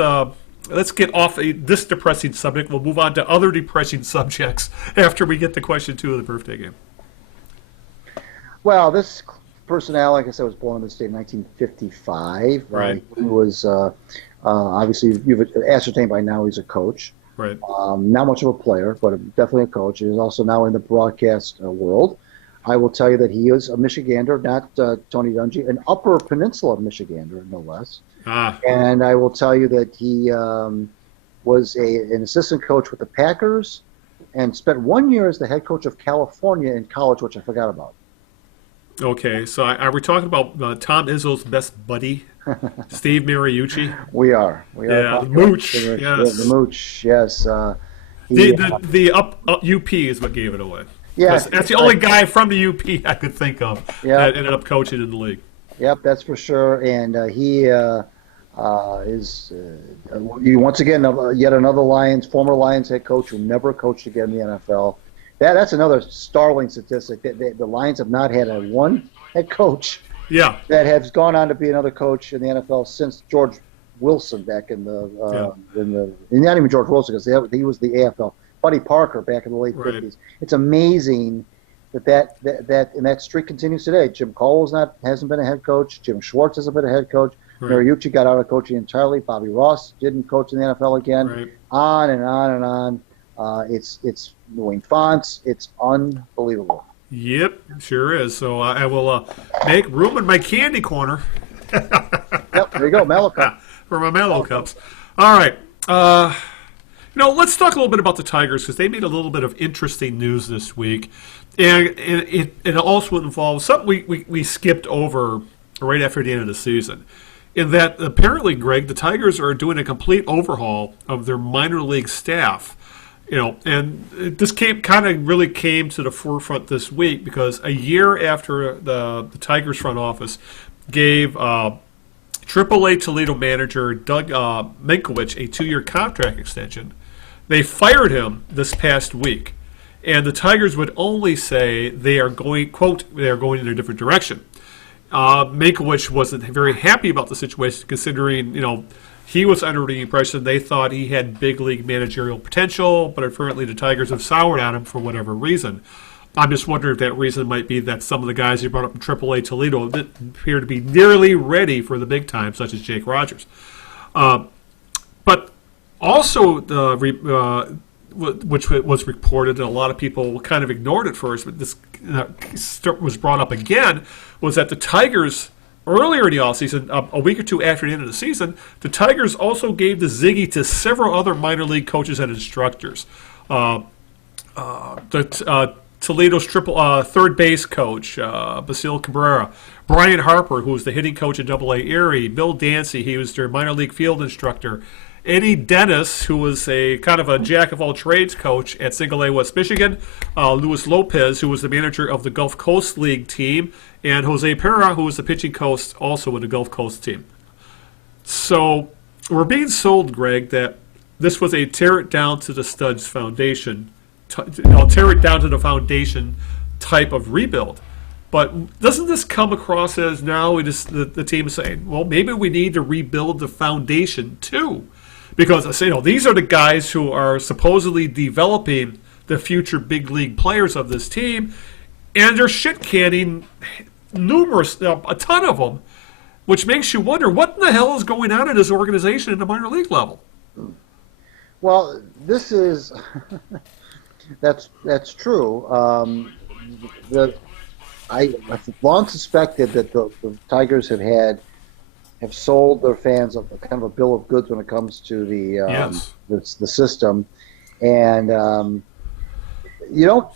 get off this depressing subject. We'll move on to other depressing subjects after we get to question 2 of the birthday game. Well, this person, like I said, was born in the state in 1955. Right. He was obviously, you've ascertained by now, he's a coach. Right. Not much of a player, but definitely a coach. He's also now in the broadcast world. I will tell you that he is a Michigander, not Tony Dungy, an Upper Peninsula Michigander, no less. And I will tell you that he was an assistant coach with the Packers and spent 1 year as the head coach of California in college, which I forgot about. Okay, so are we talking about Tom Izzo's best buddy, Steve Mariucci? We are. Yeah, the Mooch. Yes. The Mooch, yes. The UP is what gave it away. Yeah, that's the only guy from the UP I could think of that ended up coaching in the league. Yep, that's for sure. And he is once again yet another former Lions head coach who never coached again in the NFL. That's another startling statistic. The Lions have not had one head coach that has gone on to be another coach in the NFL since George Wilson back in not even George Wilson, because he was the AFL. Buddy Parker back in the late 50s. It's amazing that that streak continues today. Jim Cole hasn't been a head coach. Jim Schwartz hasn't been a head coach. Mariucci got out of coaching entirely. Bobby Ross didn't coach in the NFL again. Right. On and on and on. It's Wayne Fonts. It's unbelievable. Yep, sure is. So I will make room in my candy corner. Yep, there you go, Mellow Cup. For my Mellow Cups. All right. Let's talk a little bit about the Tigers, because they made a little bit of interesting news this week. And it also involves something we skipped over right after the end of the season. In that, apparently, Greg, the Tigers are doing a complete overhaul of their minor league staff. And this really came to the forefront this week, because a year after the Tigers front office gave AAA Toledo manager Doug Minkowicz a 2-year contract extension. They fired him this past week, and the Tigers would only say they are going, quote, they are going in a different direction. Minkowicz wasn't very happy about the situation, considering, he was under the impression they thought he had big league managerial potential, but apparently the Tigers have soured on him for whatever reason. I'm just wondering if that reason might be that some of the guys you brought up in AAA Toledo appear to be nearly ready for the big time, such as Jake Rogers. But also, which was reported, and a lot of people kind of ignored it first, but this was brought up again, was that the Tigers, earlier in the offseason, a week or two after the end of the season, the Tigers also gave the Ziggy to several other minor league coaches and instructors. Toledo's third base coach, Basil Cabrera, Brian Harper, who was the hitting coach at AA Erie, Bill Dancy, he was their minor league field instructor, Eddie Dennis, who was a kind of a jack-of-all-trades coach at Single A West Michigan, Luis Lopez, who was the manager of the Gulf Coast League team, and Jose Pera, who was the pitching coach also with the Gulf Coast team. So we're being sold, Greg, that this was a tear it down to the studs foundation, tear it down to the foundation type of rebuild. But doesn't this come across as now the team is saying, well, maybe we need to rebuild the foundation too? Because these are the guys who are supposedly developing the future big league players of this team, and they're shit canning a ton of them, which makes you wonder what the hell is going on in this organization at the minor league level. Well, this is that's true. I've long suspected that the Tigers have sold their fans a kind of a bill of goods when it comes to the system, and you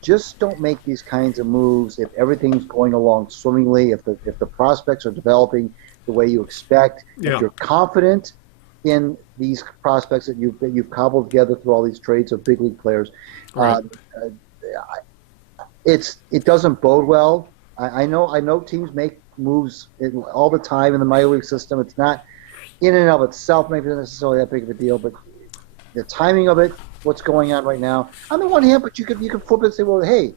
just don't make these kinds of moves if everything's going along swimmingly, if the prospects are developing the way you expect, if you're confident in these prospects that you've cobbled together through all these trades of big league players. Right. It doesn't bode well. I know teams make moves all the time in the minor league system. It's not in and of itself maybe necessarily that big of a deal, but the timing of it, what's going on right now. On the one hand, but you could flip it and say, well, hey,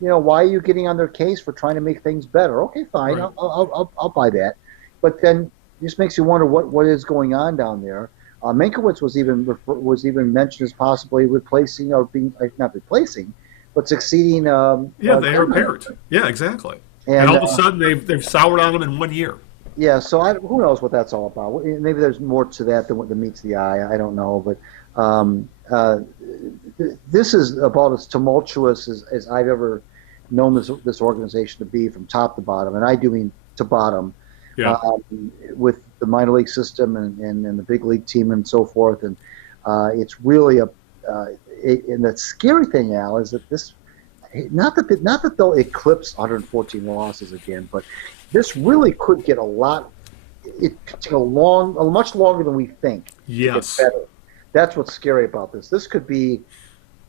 why are you getting on their case for trying to make things better? Okay, fine, right. I'll buy that. But then it just makes you wonder what is going on down there. Minkowicz was even mentioned as possibly replacing or being not replacing, but succeeding. They are a parent. Yeah, exactly. And all of a sudden, they've soured on them in 1 year. Yeah, so who knows what that's all about? Maybe there's more to that than what meets the eye. I don't know, but this is about as tumultuous as I've ever known this organization to be from top to bottom, and I do mean to bottom. Yeah. With the minor league system and the big league team and so forth, and it's really and the scary thing, Al, is that this. Not that they'll eclipse 114 losses again, but this really could get a lot. It could take much longer than we think. Yes, to get better. That's what's scary about this. This could be,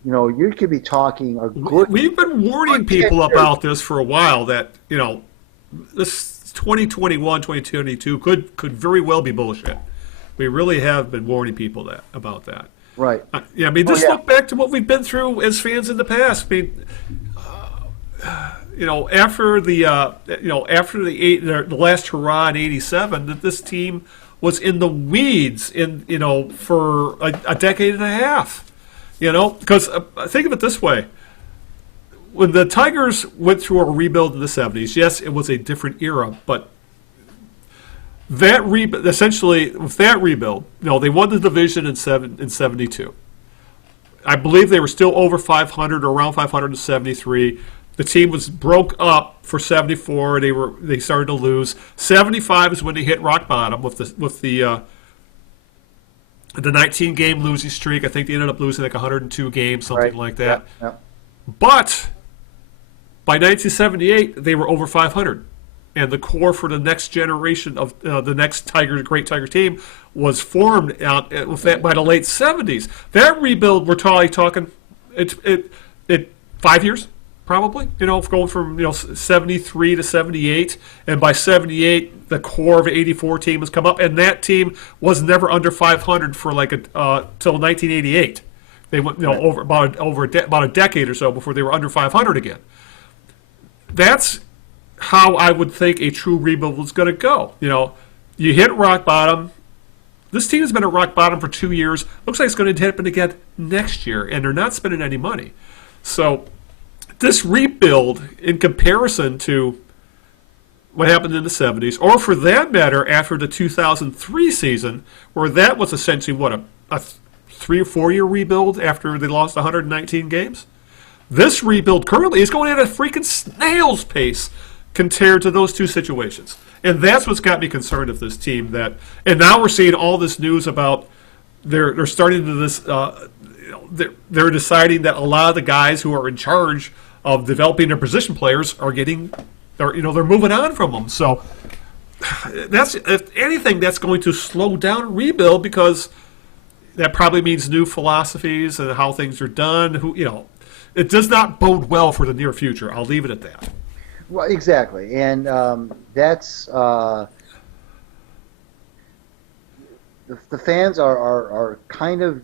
you could be talking a good. We've been warning people about this for a while. That this 2021, 2022 could very well be bullshit. We really have been warning people about that. Right. Look back to what we've been through as fans in the past. After the last hurrah in '87, that this team was in the weeds for a decade and a half. Because think of it this way: when the Tigers went through a rebuild in the '70s, yes, it was a different era, but that essentially with that rebuild, they won the division in '72. I believe they were still over 500 or around 573. The team was broke up for '74. They started to lose. '75 is when they hit rock bottom with the 19-game losing streak. I think they ended up losing like 102 games, something like that. Yeah. But by 1978, they were over 500. And the core for the next generation of the next Great Tiger team was formed with that by the late '70s. That rebuild, we're talking, it 5 years, probably. Going from 73 to 78, and by 78, the core of an 84 team has come up, and that team was never under 500 for till 1988. They went over about a decade or so before they were under 500 again. That's how I would think a true rebuild was going to go. You hit rock bottom. This team has been at rock bottom for 2 years. Looks like it's going to happen again next year, and they're not spending any money. So this rebuild, in comparison to what happened in the 70s, or for that matter, after the 2003 season, where that was essentially, a 3 or 4 year rebuild after they lost 119 games? This rebuild currently is going at a freaking snail's pace compared to those two situations. And that's what's got me concerned of this team. And now we're seeing all this news about they're starting to this. They're deciding that a lot of the guys who are in charge of developing their position players they're moving on from them. So that's, if anything, that's going to slow down a rebuild, because that probably means new philosophies and how things are done. It does not bode well for the near future. I'll leave it at that. Well, exactly, and that's the fans are kind of,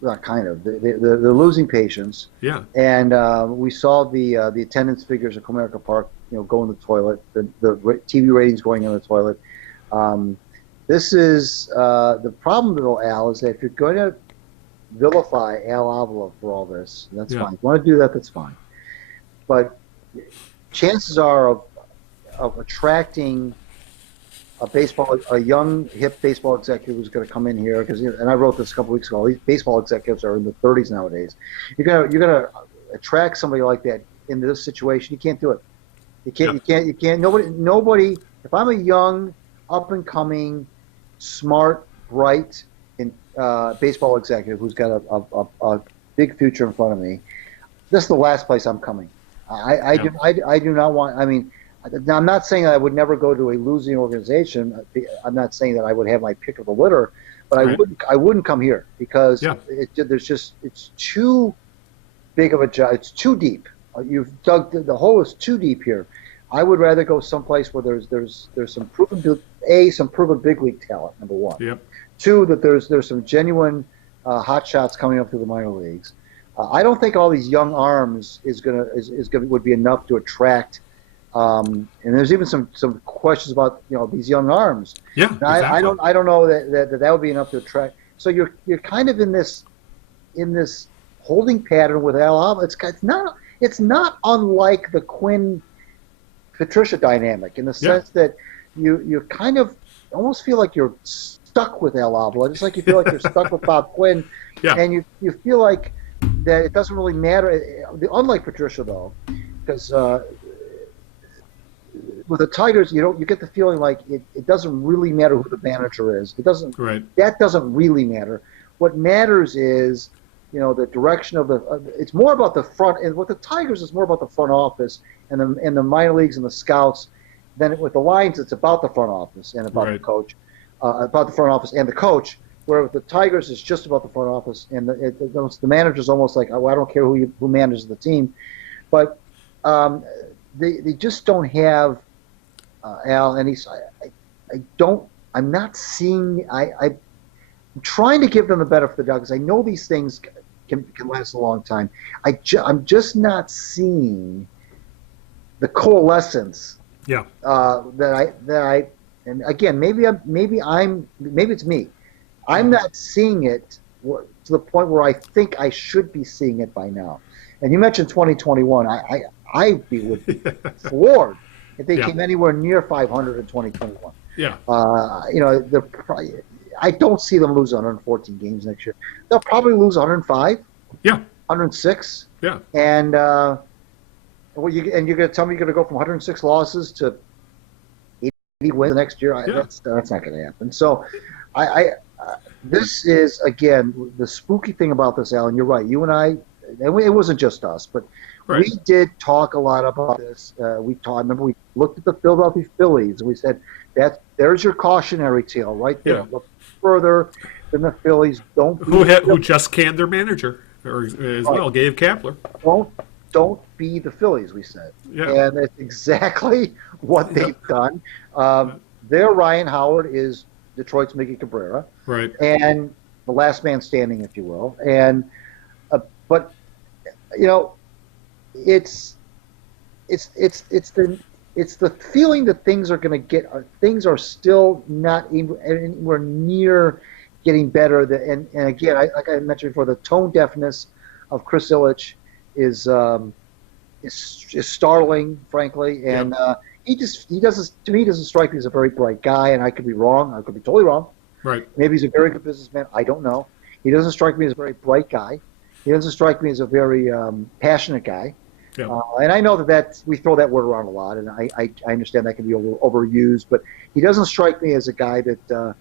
not kind of, they're losing patience. Yeah. And we saw the attendance figures at Comerica Park, go in the toilet. The TV ratings going in the toilet. This is the problem, though, Al, is that if you're going to vilify Al Avila for all this, that's fine. If you want to do that, that's fine. But chances are of attracting a young, hip baseball executive who's going to come in here, and I wrote this a couple weeks ago. These baseball executives are in the 30s nowadays. You're gonna attract somebody like that into this situation. You can't do it. You can't. Nobody. If I'm a young, up and coming, smart, bright, baseball executive who's got a big future in front of me, this is the last place I'm coming. I do not want. I mean, I'm not saying that I would never go to a losing organization. I'm not saying that I would have my pick of the litter, but I wouldn't come here, because it's too big of a job. It's too deep. You've dug the hole is too deep here. I would rather go someplace where there's some proven big league talent. Number one. Yep. Two, that there's some genuine hot shots coming up through the minor leagues. I don't think all these young arms would be enough to attract. And there's even some questions about these young arms. Yeah, exactly. I don't know that would be enough to attract. So you're kind of in this holding pattern with Al Avila. It's not unlike the Quinn Patricia dynamic, in the sense that you kind of almost feel like you're stuck with Al Avila, just like you feel like you're stuck with Bob Quinn, and you feel like that it doesn't really matter. Unlike Patricia, though, because with the Tigers, you get the feeling like it doesn't really matter who the manager is. It doesn't. Right. That doesn't really matter. What matters is, the direction of it's more about the front. And with the Tigers, it's more about the front office and the minor leagues and the scouts. Then with the Lions, it's about the front office and about the coach, about the front office and the coach. Where with the Tigers, it's just about the front office, and the manager's almost like, I don't care who manages the team, but they just don't have Al. And I'm not seeing. I'm trying to give them the benefit of the doubt, because I know these things can last a long time. I'm just not seeing the coalescence. Yeah. That I and again, maybe it's me. I'm not seeing it to the point where I think I should be seeing it by now. And you mentioned 2021. I would be floored if they came anywhere near 500 in 2021. Yeah. I don't see them lose 114 games next year. They'll probably lose 105. Yeah. 106. Yeah. And you're going to tell me you're going to go from 106 losses to 80 wins next year? That's not going to happen. So, this is, again, the spooky thing about this, Alan. You're right. You and I, and it wasn't just us, but we did talk a lot about this. Remember, we looked at the Philadelphia Phillies, and we said, there's your cautionary tale right there. Yeah. Look further than the Phillies. Who just canned their manager as well, Gabe Kapler. don't be the Phillies, we said. Yeah. And that's exactly what they've done. Their Ryan Howard is Detroit's Miggy Cabrera. Right. And the last man standing, if you will. And but it's the feeling that things are still not anywhere near getting better. And again, like I mentioned before, the tone deafness of Chris Ilitch is startling, frankly. And he doesn't strike me as a very bright guy. And I could be wrong. I could be totally wrong. Right. Maybe he's a very good businessman. I don't know. He doesn't strike me as a very bright guy. He doesn't strike me as a very passionate guy. Yeah. And I know that we throw that word around a lot, and I understand that can be a little overused. But he doesn't strike me as a guy that.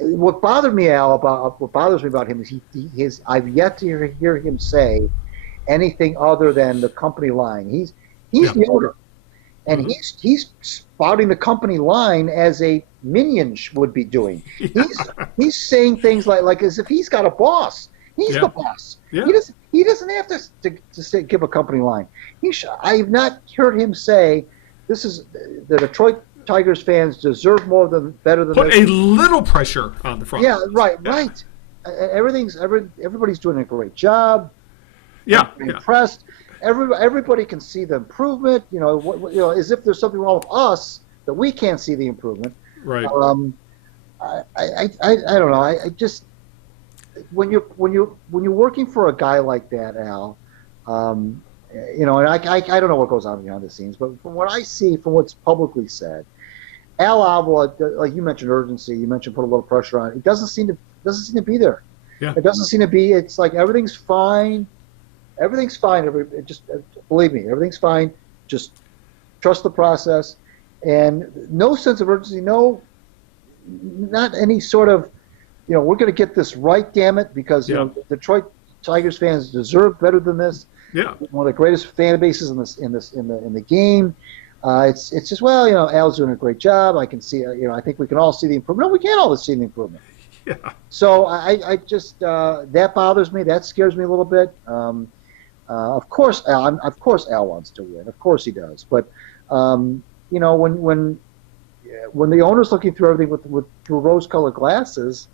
What bothers me about him is I've yet to hear him say anything other than the company line. He's the owner, and he's spouting the company line as a minion would be doing. He's saying things like as if he's got a boss. He's the boss. Yeah. He doesn't have to give a company line. I've not heard him say this is the Detroit Tigers fans deserve better than Put a little pressure on the front. Yeah, right. Everybody's doing a great job. Yeah. I'm impressed. Everybody can see the improvement. As if there's something wrong with us that we can't see the improvement. Right. I don't know. I just when you're working for a guy like that, Al, and I don't know what goes on behind the scenes, but from what I see, from what's publicly said, Al Avila, like you mentioned, urgency. You mentioned put a little pressure on. It doesn't seem to be there. Yeah. It doesn't seem to be. It's like everything's fine. Everything's fine. Just believe me, everything's fine. Just trust the process, and no sense of urgency. No, not any sort of. We're going to get this right, damn it, because Detroit Tigers fans deserve better than this. Yeah. One of the greatest fan bases in the game. It's just Al's doing a great job. I can see I think we can all see the improvement. No, we can't all see the improvement. Yeah. So I just that bothers me. That scares me a little bit. Of course Al wants to win. Of course he does. But when the owner's looking through everything through rose-colored glasses.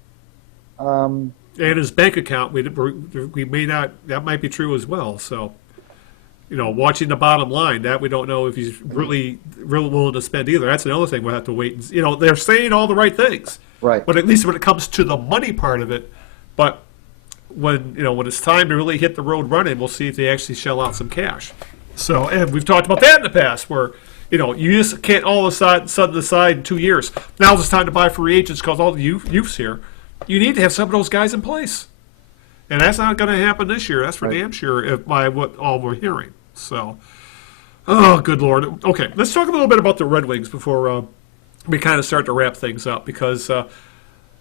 And his bank account, we may not. That might be true as well. So. Watching the bottom line, that we don't know if he's really willing to spend either. That's another thing we'll have to wait. And, they're saying all the right things, right? But at least when it comes to the money part of it, but when it's time to really hit the road running, we'll see if they actually shell out some cash. So, and we've talked about that in the past, where you just can't all of a sudden decide in 2 years. Now it's time to buy free agents because all the youth's here. You need to have some of those guys in place, and that's not going to happen this year. That's for damn sure, by what all we're hearing. So, oh, good Lord. Okay, let's talk a little bit about the Red Wings before we kind of start to wrap things up, because the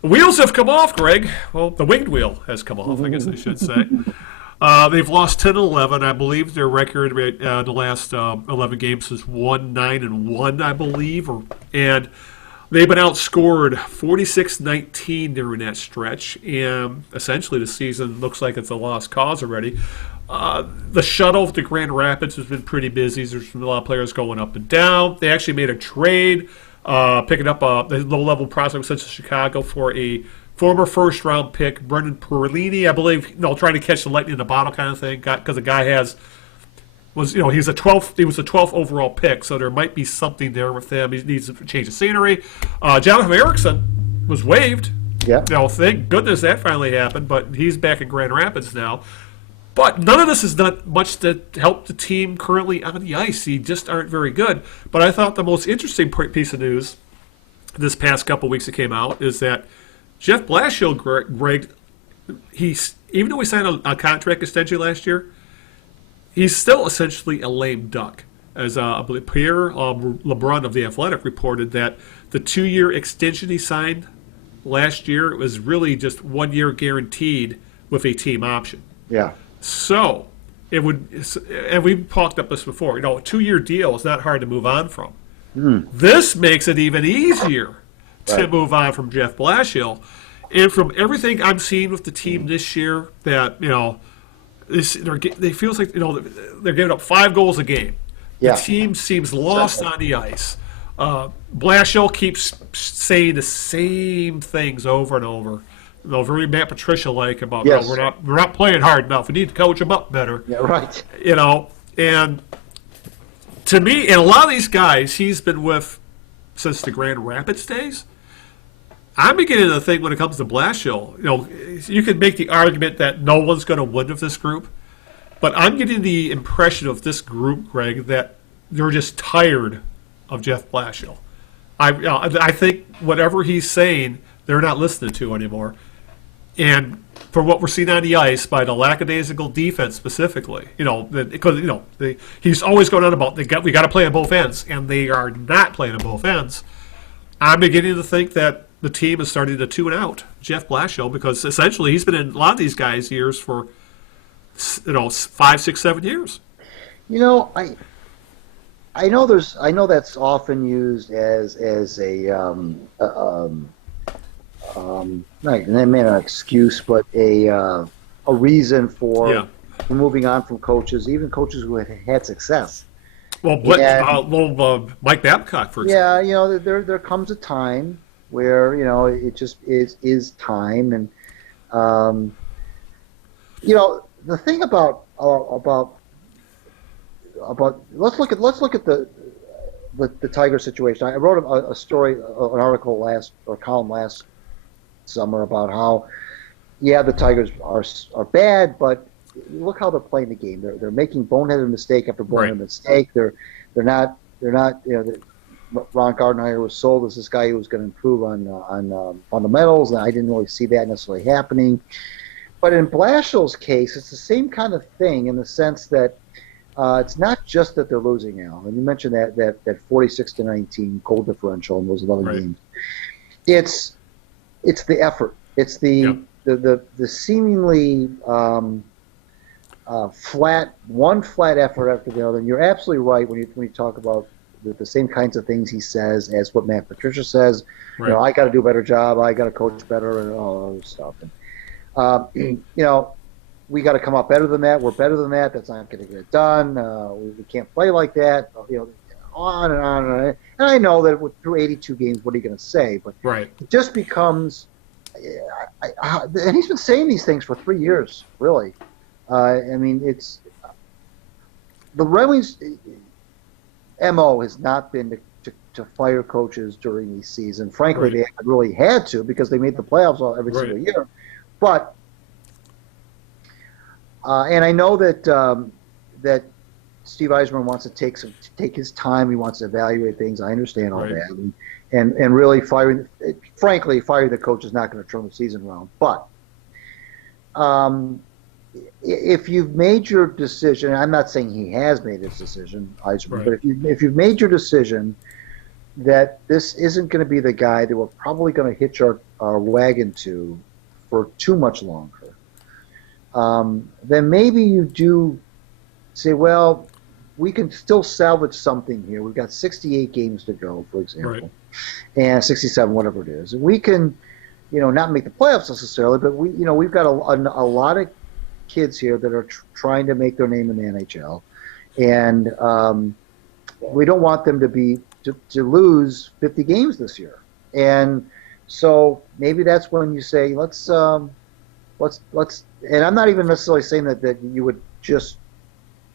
wheels have come off, Greg. Well, the winged wheel has come off, I guess I should say. They've lost 10-11. I believe their record the last 11 games is 1-9-1, I believe. And they've been outscored 46-19 during that stretch. And essentially the season looks like it's a lost cause already. The shuttle to Grand Rapids has been pretty busy. There's been a lot of players going up and down. They actually made a trade, picking up a low-level prospect such as Chicago for a former first-round pick, Brendan Perlini, I believe. Trying to catch the lightning in the bottle kind of thing. Because the guy he was a 12th overall pick, so there might be something there with him. He needs to change the scenery. Jonathan Erickson was waived. Yeah. Thank goodness that finally happened. But he's back in Grand Rapids now. But none of this has done much to help the team currently on the ice. They just aren't very good. But I thought the most interesting piece of news this past couple weeks that came out is that Jeff Blashill, Greg, even though he signed a contract extension last year, he's still essentially a lame duck. As I believe Pierre LeBrun of The Athletic reported that the 2-year extension he signed last year was really just 1 year guaranteed with a team option. Yeah. So, and we've talked about this before, a 2-year deal is not hard to move on from. This makes it even easier to move on from Jeff Blashill. And from everything I'm seeing with the team this year, that, they feels like they're giving up 5 goals a game. Yeah. The team seems lost on the ice. Blashill keeps saying the same things over and over. Very Matt Patricia like about Yes. we're not playing hard enough. We need to coach them up better. Yeah, right. And to me, and a lot of these guys he's been with since the Grand Rapids days. I'm beginning to think when it comes to Blashill, you can make the argument that no one's going to win with this group, but I'm getting the impression of this group, Greg, that they're just tired of Jeff Blashill. I think whatever he's saying, they're not listening to anymore. And for what we're seeing on the ice, by the lackadaisical defense specifically, because he's always going on about we got to play on both ends, and they are not playing on both ends. I'm beginning to think that the team is starting to tune out Jeff Blashill because essentially he's been in a lot of these guys' ears for 5, 6, 7 years. I know that's often used as a not an excuse, but a reason for moving on from coaches, even coaches who had success. Well, Mike Babcock, for example. Yeah, there comes a time where it just is time, and the thing about let's look at the Tiger situation. I wrote a story, an article column last summer about how the Tigers are bad, but look how they're playing the game. They're making boneheaded mistake after boneheaded mistake. They're not. Ron Gardenhire was sold as this guy who was going to improve on fundamentals, and I didn't really see that necessarily happening. But in Blashill's case, it's the same kind of thing in the sense that it's not just that they're losing now. And you mentioned that 46-19 goal differential in those 11 games. It's the effort. It's the seemingly flat effort after the other. And you're absolutely right when you talk about the same kinds of things he says as what Matt Patricia says. Right. I got to do a better job. I got to coach better and all that other stuff. And, we got to come out better than that. We're better than that. That's not going to get it done. We can't play like that. On and on and on. And I know that through 82 games, what are you going to say? But it just becomes, and he's been saying these things for 3 years, really. It's the Red Wings' MO has not been to fire coaches during the season. Frankly, they haven't really had to because they made the playoffs every single year. But and I know that Steve Yzerman wants to take his time. He wants to evaluate things. I understand all that, and really firing the coach is not going to turn the season around. But if you've made your decision, I'm not saying he has made his decision, Yzerman, but if you've made your decision that this isn't going to be the guy that we're probably going to hitch our wagon to for too much longer, then maybe you do say, well, we can still salvage something here. We've got 68 games to go, for example, and 67, whatever it is. And we can, not make the playoffs necessarily, but we've got a lot of kids here that are trying to make their name in the NHL, and we don't want them to lose 50 games this year. And so maybe that's when you say, let's. And I'm not even necessarily saying that you would just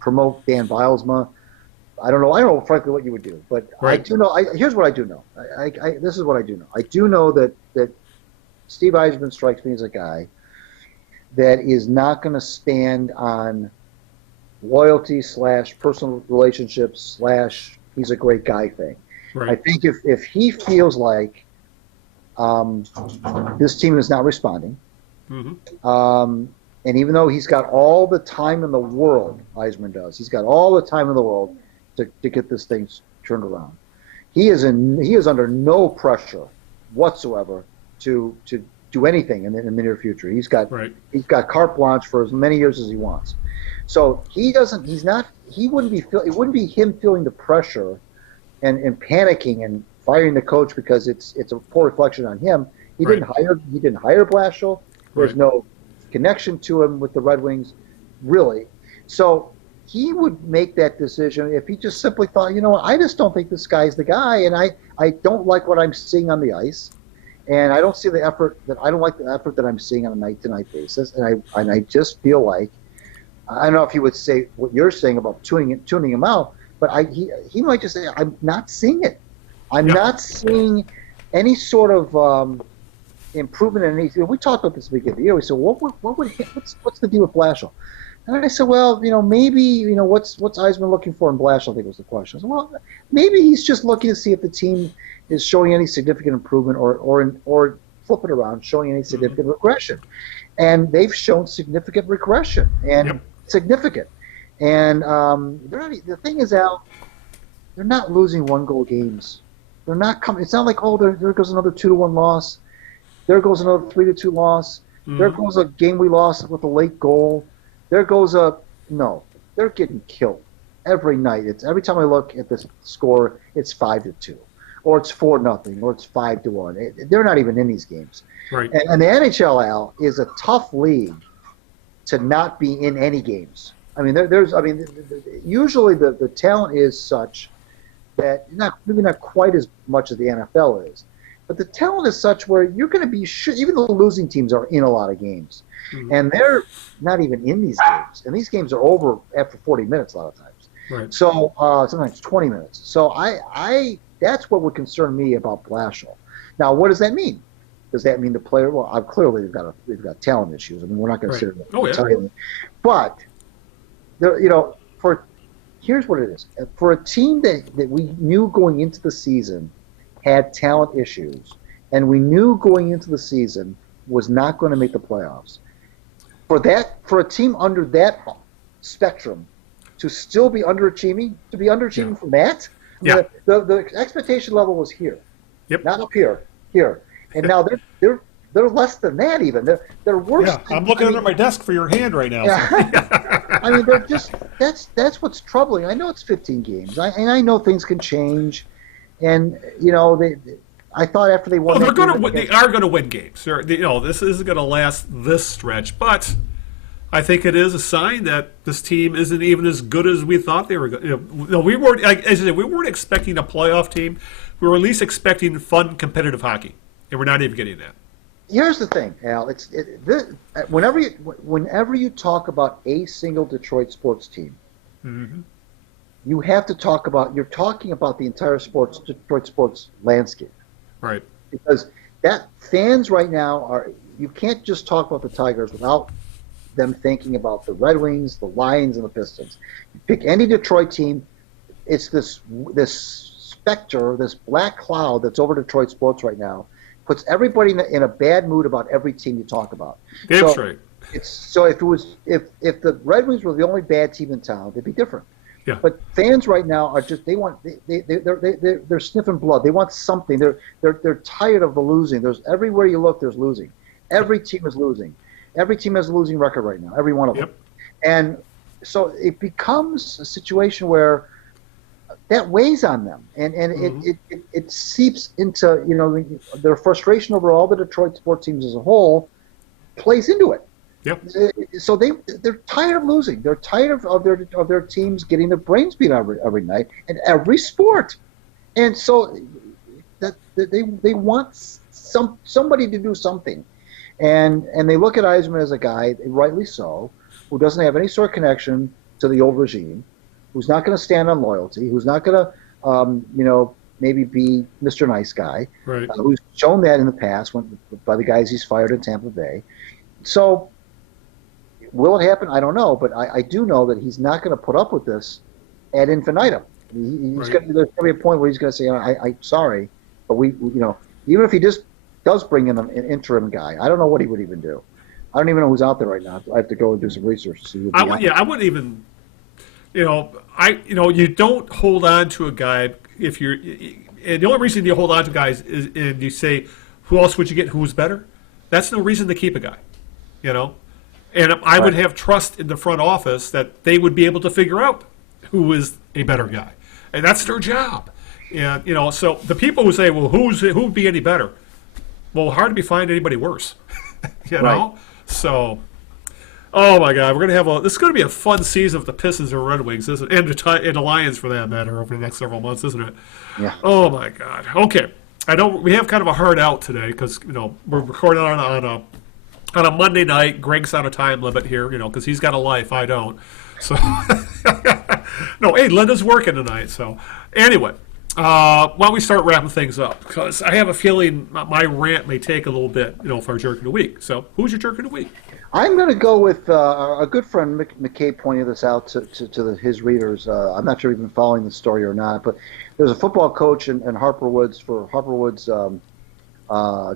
promote Dan Bilesma. I don't know, frankly, what you would do. But I do know. Here's what I do know. This is what I do know. I do know that Steve Yzerman strikes me as a guy that is not going to stand on loyalty / personal relationships / he's a great guy thing. I think if he feels like this team is not responding, and even though he's got all the time in the world, Yzerman does, he's got all the time in the world to get this thing turned around. He is under no pressure whatsoever to do anything in the near future. He's got carte blanche for as many years as he wants. So it wouldn't be him feeling the pressure and panicking and firing the coach because it's a poor reflection on him. He didn't hire Blashill. There's no connection to him with the Red Wings. really. So he would make that decision if he just simply thought, you know what, I just don't think this guy's the guy, and I don't like what I'm seeing on the ice, and I don't see the effort that I don't like the effort that I'm seeing on a night-to-night basis, and I just feel like, I don't know if he would say what you're saying about tuning him out, but he might just say, I'm not seeing it. I'm not seeing any sort of improvement in anything. We talked about this at the beginning of the year. We said, what's the deal with Blashill? And I said, well, maybe, what's Eisman looking for in Blashill, I think was the question. I said, well, maybe he's just looking to see if the team is showing any significant improvement or flip it around, showing any significant regression. And they've shown significant regression and significant. And the thing is, Al, they're not losing one-goal games. They're not coming. It's not like, oh, there goes another 2-1 loss. There goes another 3-2 loss. There goes a game we lost with a late goal. There goes no. They're getting killed every night. Every time I look at this score, it's 5-2, or it's 4-0, or it's 5-1. They're not even in these games. Right. And the NHL, Al, is a tough league to not be in any games. I mean, usually the talent is such that maybe not quite as much as the NFL is, but the talent is such where you're going to be even though the losing teams are in a lot of games, and they're not even in these games, and these games are over after 40 minutes a lot of times. Right. So sometimes 20 minutes. So I that's what would concern me about Blashill. Now, what does that mean? Does that mean the player? Well, clearly they've got talent issues. I mean, we're not going to sit here and tell you, but here's what it is. For a team that we knew going into the season had talent issues, and we knew going into the season was not going to make the playoffs, for a team under that spectrum to still be underachieving, from that, the expectation level was here, not up here, and now they're less than that even. They're worse. Yeah, I'm looking under my desk for your hand right now. Yeah. I mean, they're just that's what's troubling. I know it's 15 games, and I know things can change, and I thought after they won, they are going to win games. This isn't going to last this stretch, but I think it is a sign that this team isn't even as good as we thought they were. We weren't, as I said, we weren't expecting a playoff team. We were at least expecting fun, competitive hockey, and we're not even getting that. Here's the thing, Al. Whenever you talk about a single Detroit sports team, you have to you're talking about the entire Detroit sports landscape. Right. Because fans right now you can't just talk about the Tigers without them thinking about the Red Wings, the Lions, and the Pistons. You pick any Detroit team, it's this specter, this black cloud that's over Detroit sports right now, puts everybody in a bad mood about every team you talk about. That's right. So if the Red Wings were the only bad team in town, it'd be different. Yeah. But fans right now are just they're sniffing blood. They want something. They're tired of the losing. Everywhere you look, there's losing. Every team is losing. Every team has a losing record right now. Every one of them. And so it becomes a situation where that weighs on them, and it seeps into their frustration over all the Detroit sports teams as a whole plays into it. Yep. So they're tired of losing. They're tired of their teams getting their brains beat every night in every sport, and so that they want somebody to do something, and they look at Eisman as a guy, rightly so, who doesn't have any sort of connection to the old regime, who's not going to stand on loyalty, who's not going to maybe be Mr. Nice Guy, right. Who's shown that in the past by the guys he's fired in Tampa Bay. So. Will it happen? I don't know, but I do know that he's not going to put up with this ad infinitum. There's going to be a point where he's going to say, "I'm sorry, but even if he just does bring in an interim guy, I don't know what he would even do. I don't even know who's out there right now. I have to go and do some research to see who. I wouldn't even. You don't hold on to a guy if you're. And the only reason you hold on to guys is and you say, "Who else would you get? Who's better?" That's no reason to keep a guy. And I would have trust in the front office that they would be able to figure out who is a better guy, and that's their job. And so the people who say, "Well, who would be any better?" Well, hard to find anybody worse. Right. So Oh my God, we're gonna have this is gonna be a fun season with the Pistons and Red Wings, isn't it? And the Lions for that matter over the next several months, isn't it? Yeah. Oh my God. Okay, we have kind of a hard out today because we're recording on a Monday night. Greg's on a time limit here, because he's got a life. I don't. So no, hey, Linda's working tonight. So anyway. Why don't we start wrapping things up? Because I have a feeling my rant may take a little bit, for our jerk of the week. So, who's your jerk of the week? I'm going to go with a good friend, McKay, pointed this out to his readers. I'm not sure if you've been following the story or not, but there's a football coach in Harper Woods for Harper Woods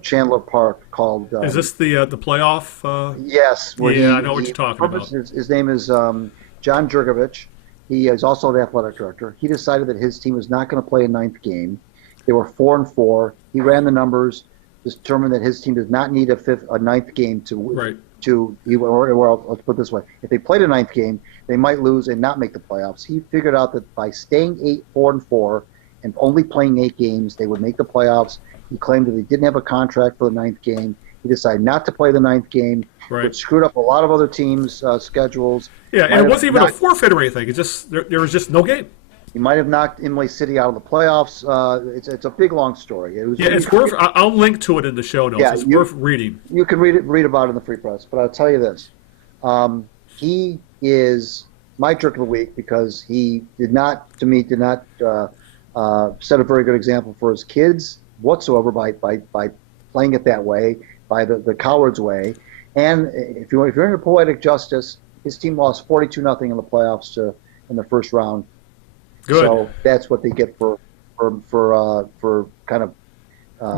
Chandler Park called. Is this the playoff? Yes. Yeah, I know what you're talking about. His name is John Jurgovich. He is also the athletic director. He decided that his team was not going to play a ninth game. They were 4-4. He ran the numbers, determined that his team does not need a ninth game to. Right. Or let's put it this way: if they played a ninth game, they might lose and not make the playoffs. He figured out that by staying 4-4 and only playing 8 games, they would make the playoffs. He claimed that he didn't have a contract for the ninth game. He decided not to play the ninth game, which screwed up a lot of other teams' schedules. Yeah, and it wasn't even a forfeit or anything. It just there was just no game. He might have knocked Imlay City out of the playoffs. It's a big, long story. It's worth. I'll link to it in the show notes. Yeah, it's worth reading. You can read about it in the Free Press. But I'll tell you this: he is my jerk of the week because he did not set a very good example for his kids whatsoever by playing it that way, by the coward's way. And if you're into poetic justice, his team lost 42-0 in the playoffs in the first round. Good. So that's what they get for kind of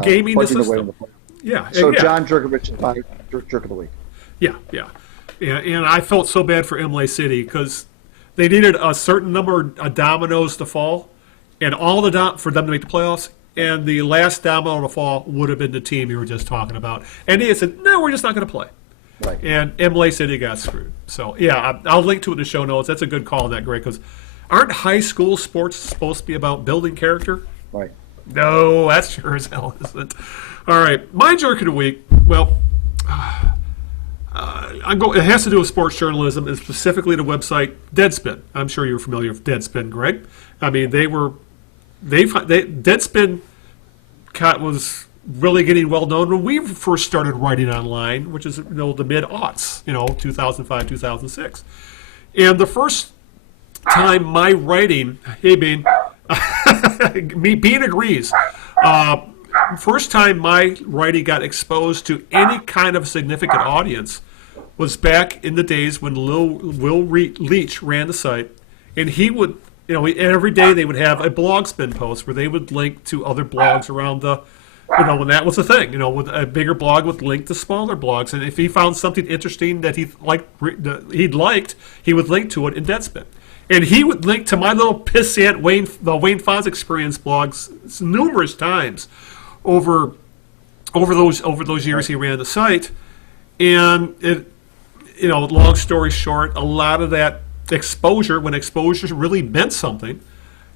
gaming the system. Yeah. So John Jurgovich is my jerk of the week. Yeah. And I felt so bad for Imlay City because they needed a certain number of dominoes to fall, and for them to make the playoffs. And the last domino to fall would have been the team you were just talking about. And he said, "No, we're just not going to play." Right. And Imlay City got screwed. So yeah, I'll link to it in the show notes. That's a good call on that, Greg, because aren't high school sports supposed to be about building character? Right. No, that sure as hell isn't. All right, my jerk of the week. Well, it has to do with sports journalism and specifically the website Deadspin. I'm sure you're familiar with Deadspin, Greg. I mean, Deadspin was really getting well known when we first started writing online, which is the mid-aughts, 2005, 2006. And the first time my writing, hey Bean, Bean agrees. First time my writing got exposed to any kind of significant audience was back in the days when Will Leach ran the site, and he would, every day they would have a blog spin post where they would link to other blogs around the, when that was a thing, with a bigger blog would link to smaller blogs, and if he found something interesting that he liked, he would link to it in Deadspin. And he would link to my little pissant the Wayne Fonz Experience blogs numerous times over those years he ran the site. And it, long story short, a lot of that exposure, when exposure really meant something,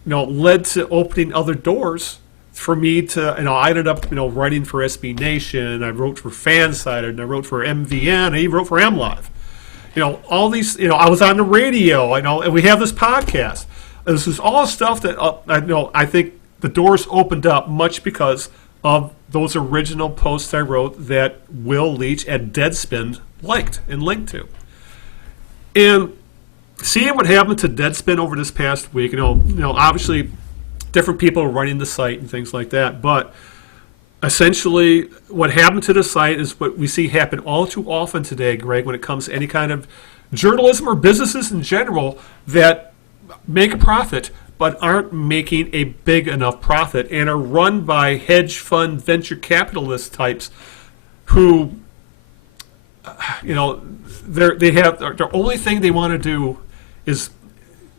led to opening other doors for me to, I ended up, writing for SB Nation. I wrote for Fansided, and I wrote for MVN, I even wrote for MLive. All these, I was on the radio, and we have this podcast. This is all stuff that I think the doors opened up much because of those original posts I wrote that Will Leach at Deadspin liked and linked to. And seeing what happened to Deadspin over this past week, obviously different people are running the site and things like that, but essentially what happened to the site is what we see happen all too often today, Greg, when it comes to any kind of journalism or businesses in general that make a profit but aren't making a big enough profit and are run by hedge fund venture capitalist types who, the only thing they want to do is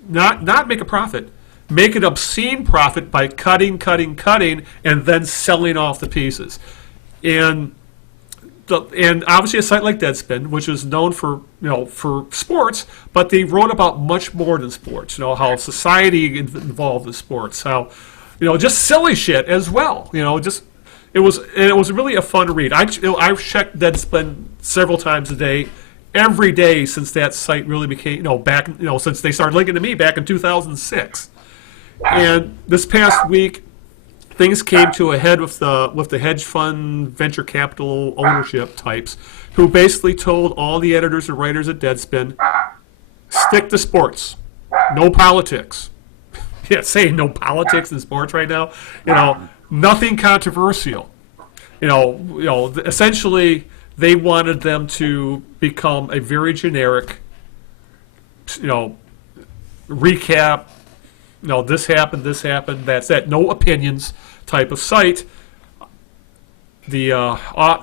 not make a profit, make an obscene profit by cutting, and then selling off the pieces. And obviously a site like Deadspin, which is known for sports, but they wrote about much more than sports. How society involved in sports, how just silly shit as well. It was really a fun read. I checked Deadspin several times a day, every day since that site really became, since they started linking to me back in 2006. And this past week, things came to a head with the hedge fund venture capital ownership types, who basically told all the editors and writers at Deadspin, stick to sports, no politics. Yeah, saying no politics in sports right now. Nothing controversial. Essentially, they wanted them to become a very generic, recap. This happened, that's that. No opinions type of site. The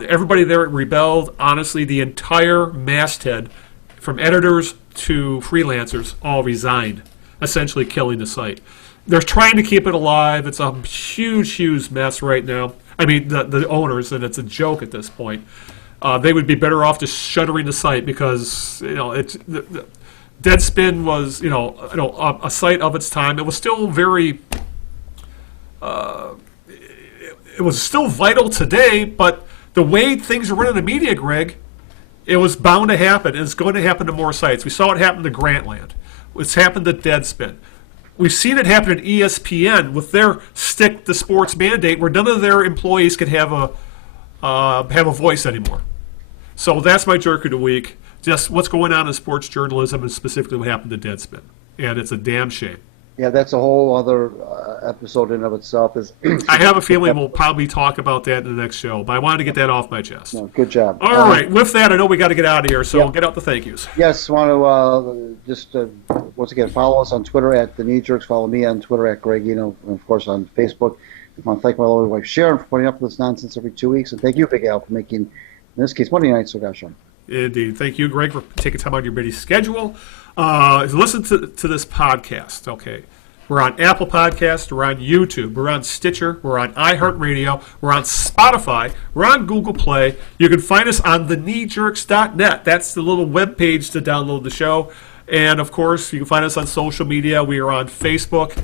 everybody there rebelled. Honestly, the entire masthead, from editors to freelancers, all resigned, essentially killing the site. They're trying to keep it alive. It's a huge mess right now. I mean, the owners, and it's a joke at this point. They would be better off just shuttering the site because Deadspin was a site of its time. It was still very. It was still vital today, but the way things are run in the media, Greg, it was bound to happen, and it's going to happen to more sites. We saw it happen to Grantland. It's happened to Deadspin. We've seen it happen at ESPN with their stick to sports mandate, where none of their employees can have a voice anymore. So that's my jerk of the week. Just what's going on in sports journalism, and specifically what happened to Deadspin, and it's a damn shame. Yeah, that's a whole other episode in of itself. I have a feeling we'll probably talk about that in the next show, but I wanted to get that off my chest. No, good job. All right, with that, I know we got to get out of here, so get out the thank yous. Yes, want to just once again follow us on Twitter at The Knee Jerks. Follow me on Twitter at Greg Eno, and of course on Facebook. I want to thank my lovely wife Sharon for putting up with this nonsense every 2 weeks, and thank you, Big Al, for making, in this case, Monday Night Cigar Show. Indeed. Thank you, Greg, for taking time out of your busy schedule. Listen to this podcast, okay? We're on Apple Podcasts, we're on YouTube, we're on Stitcher, we're on iHeartRadio, we're on Spotify, we're on Google Play. You can find us on thekneejerks.net. That's the little web page to download the show. And, of course, you can find us on social media. We are on Facebook.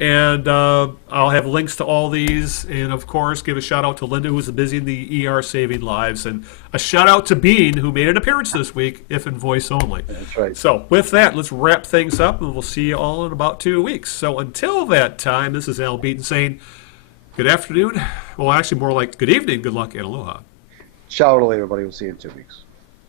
And I'll have links to all these. And, of course, give a shout-out to Linda, who's busy in the ER saving lives. And a shout-out to Bean, who made an appearance this week, if in voice only. That's right. So, with that, let's wrap things up, and we'll see you all in about 2 weeks. So, until that time, this is Al Beaton saying good afternoon. Well, actually, more like good evening, good luck, and aloha. Ciao, everybody. We'll see you in 2 weeks.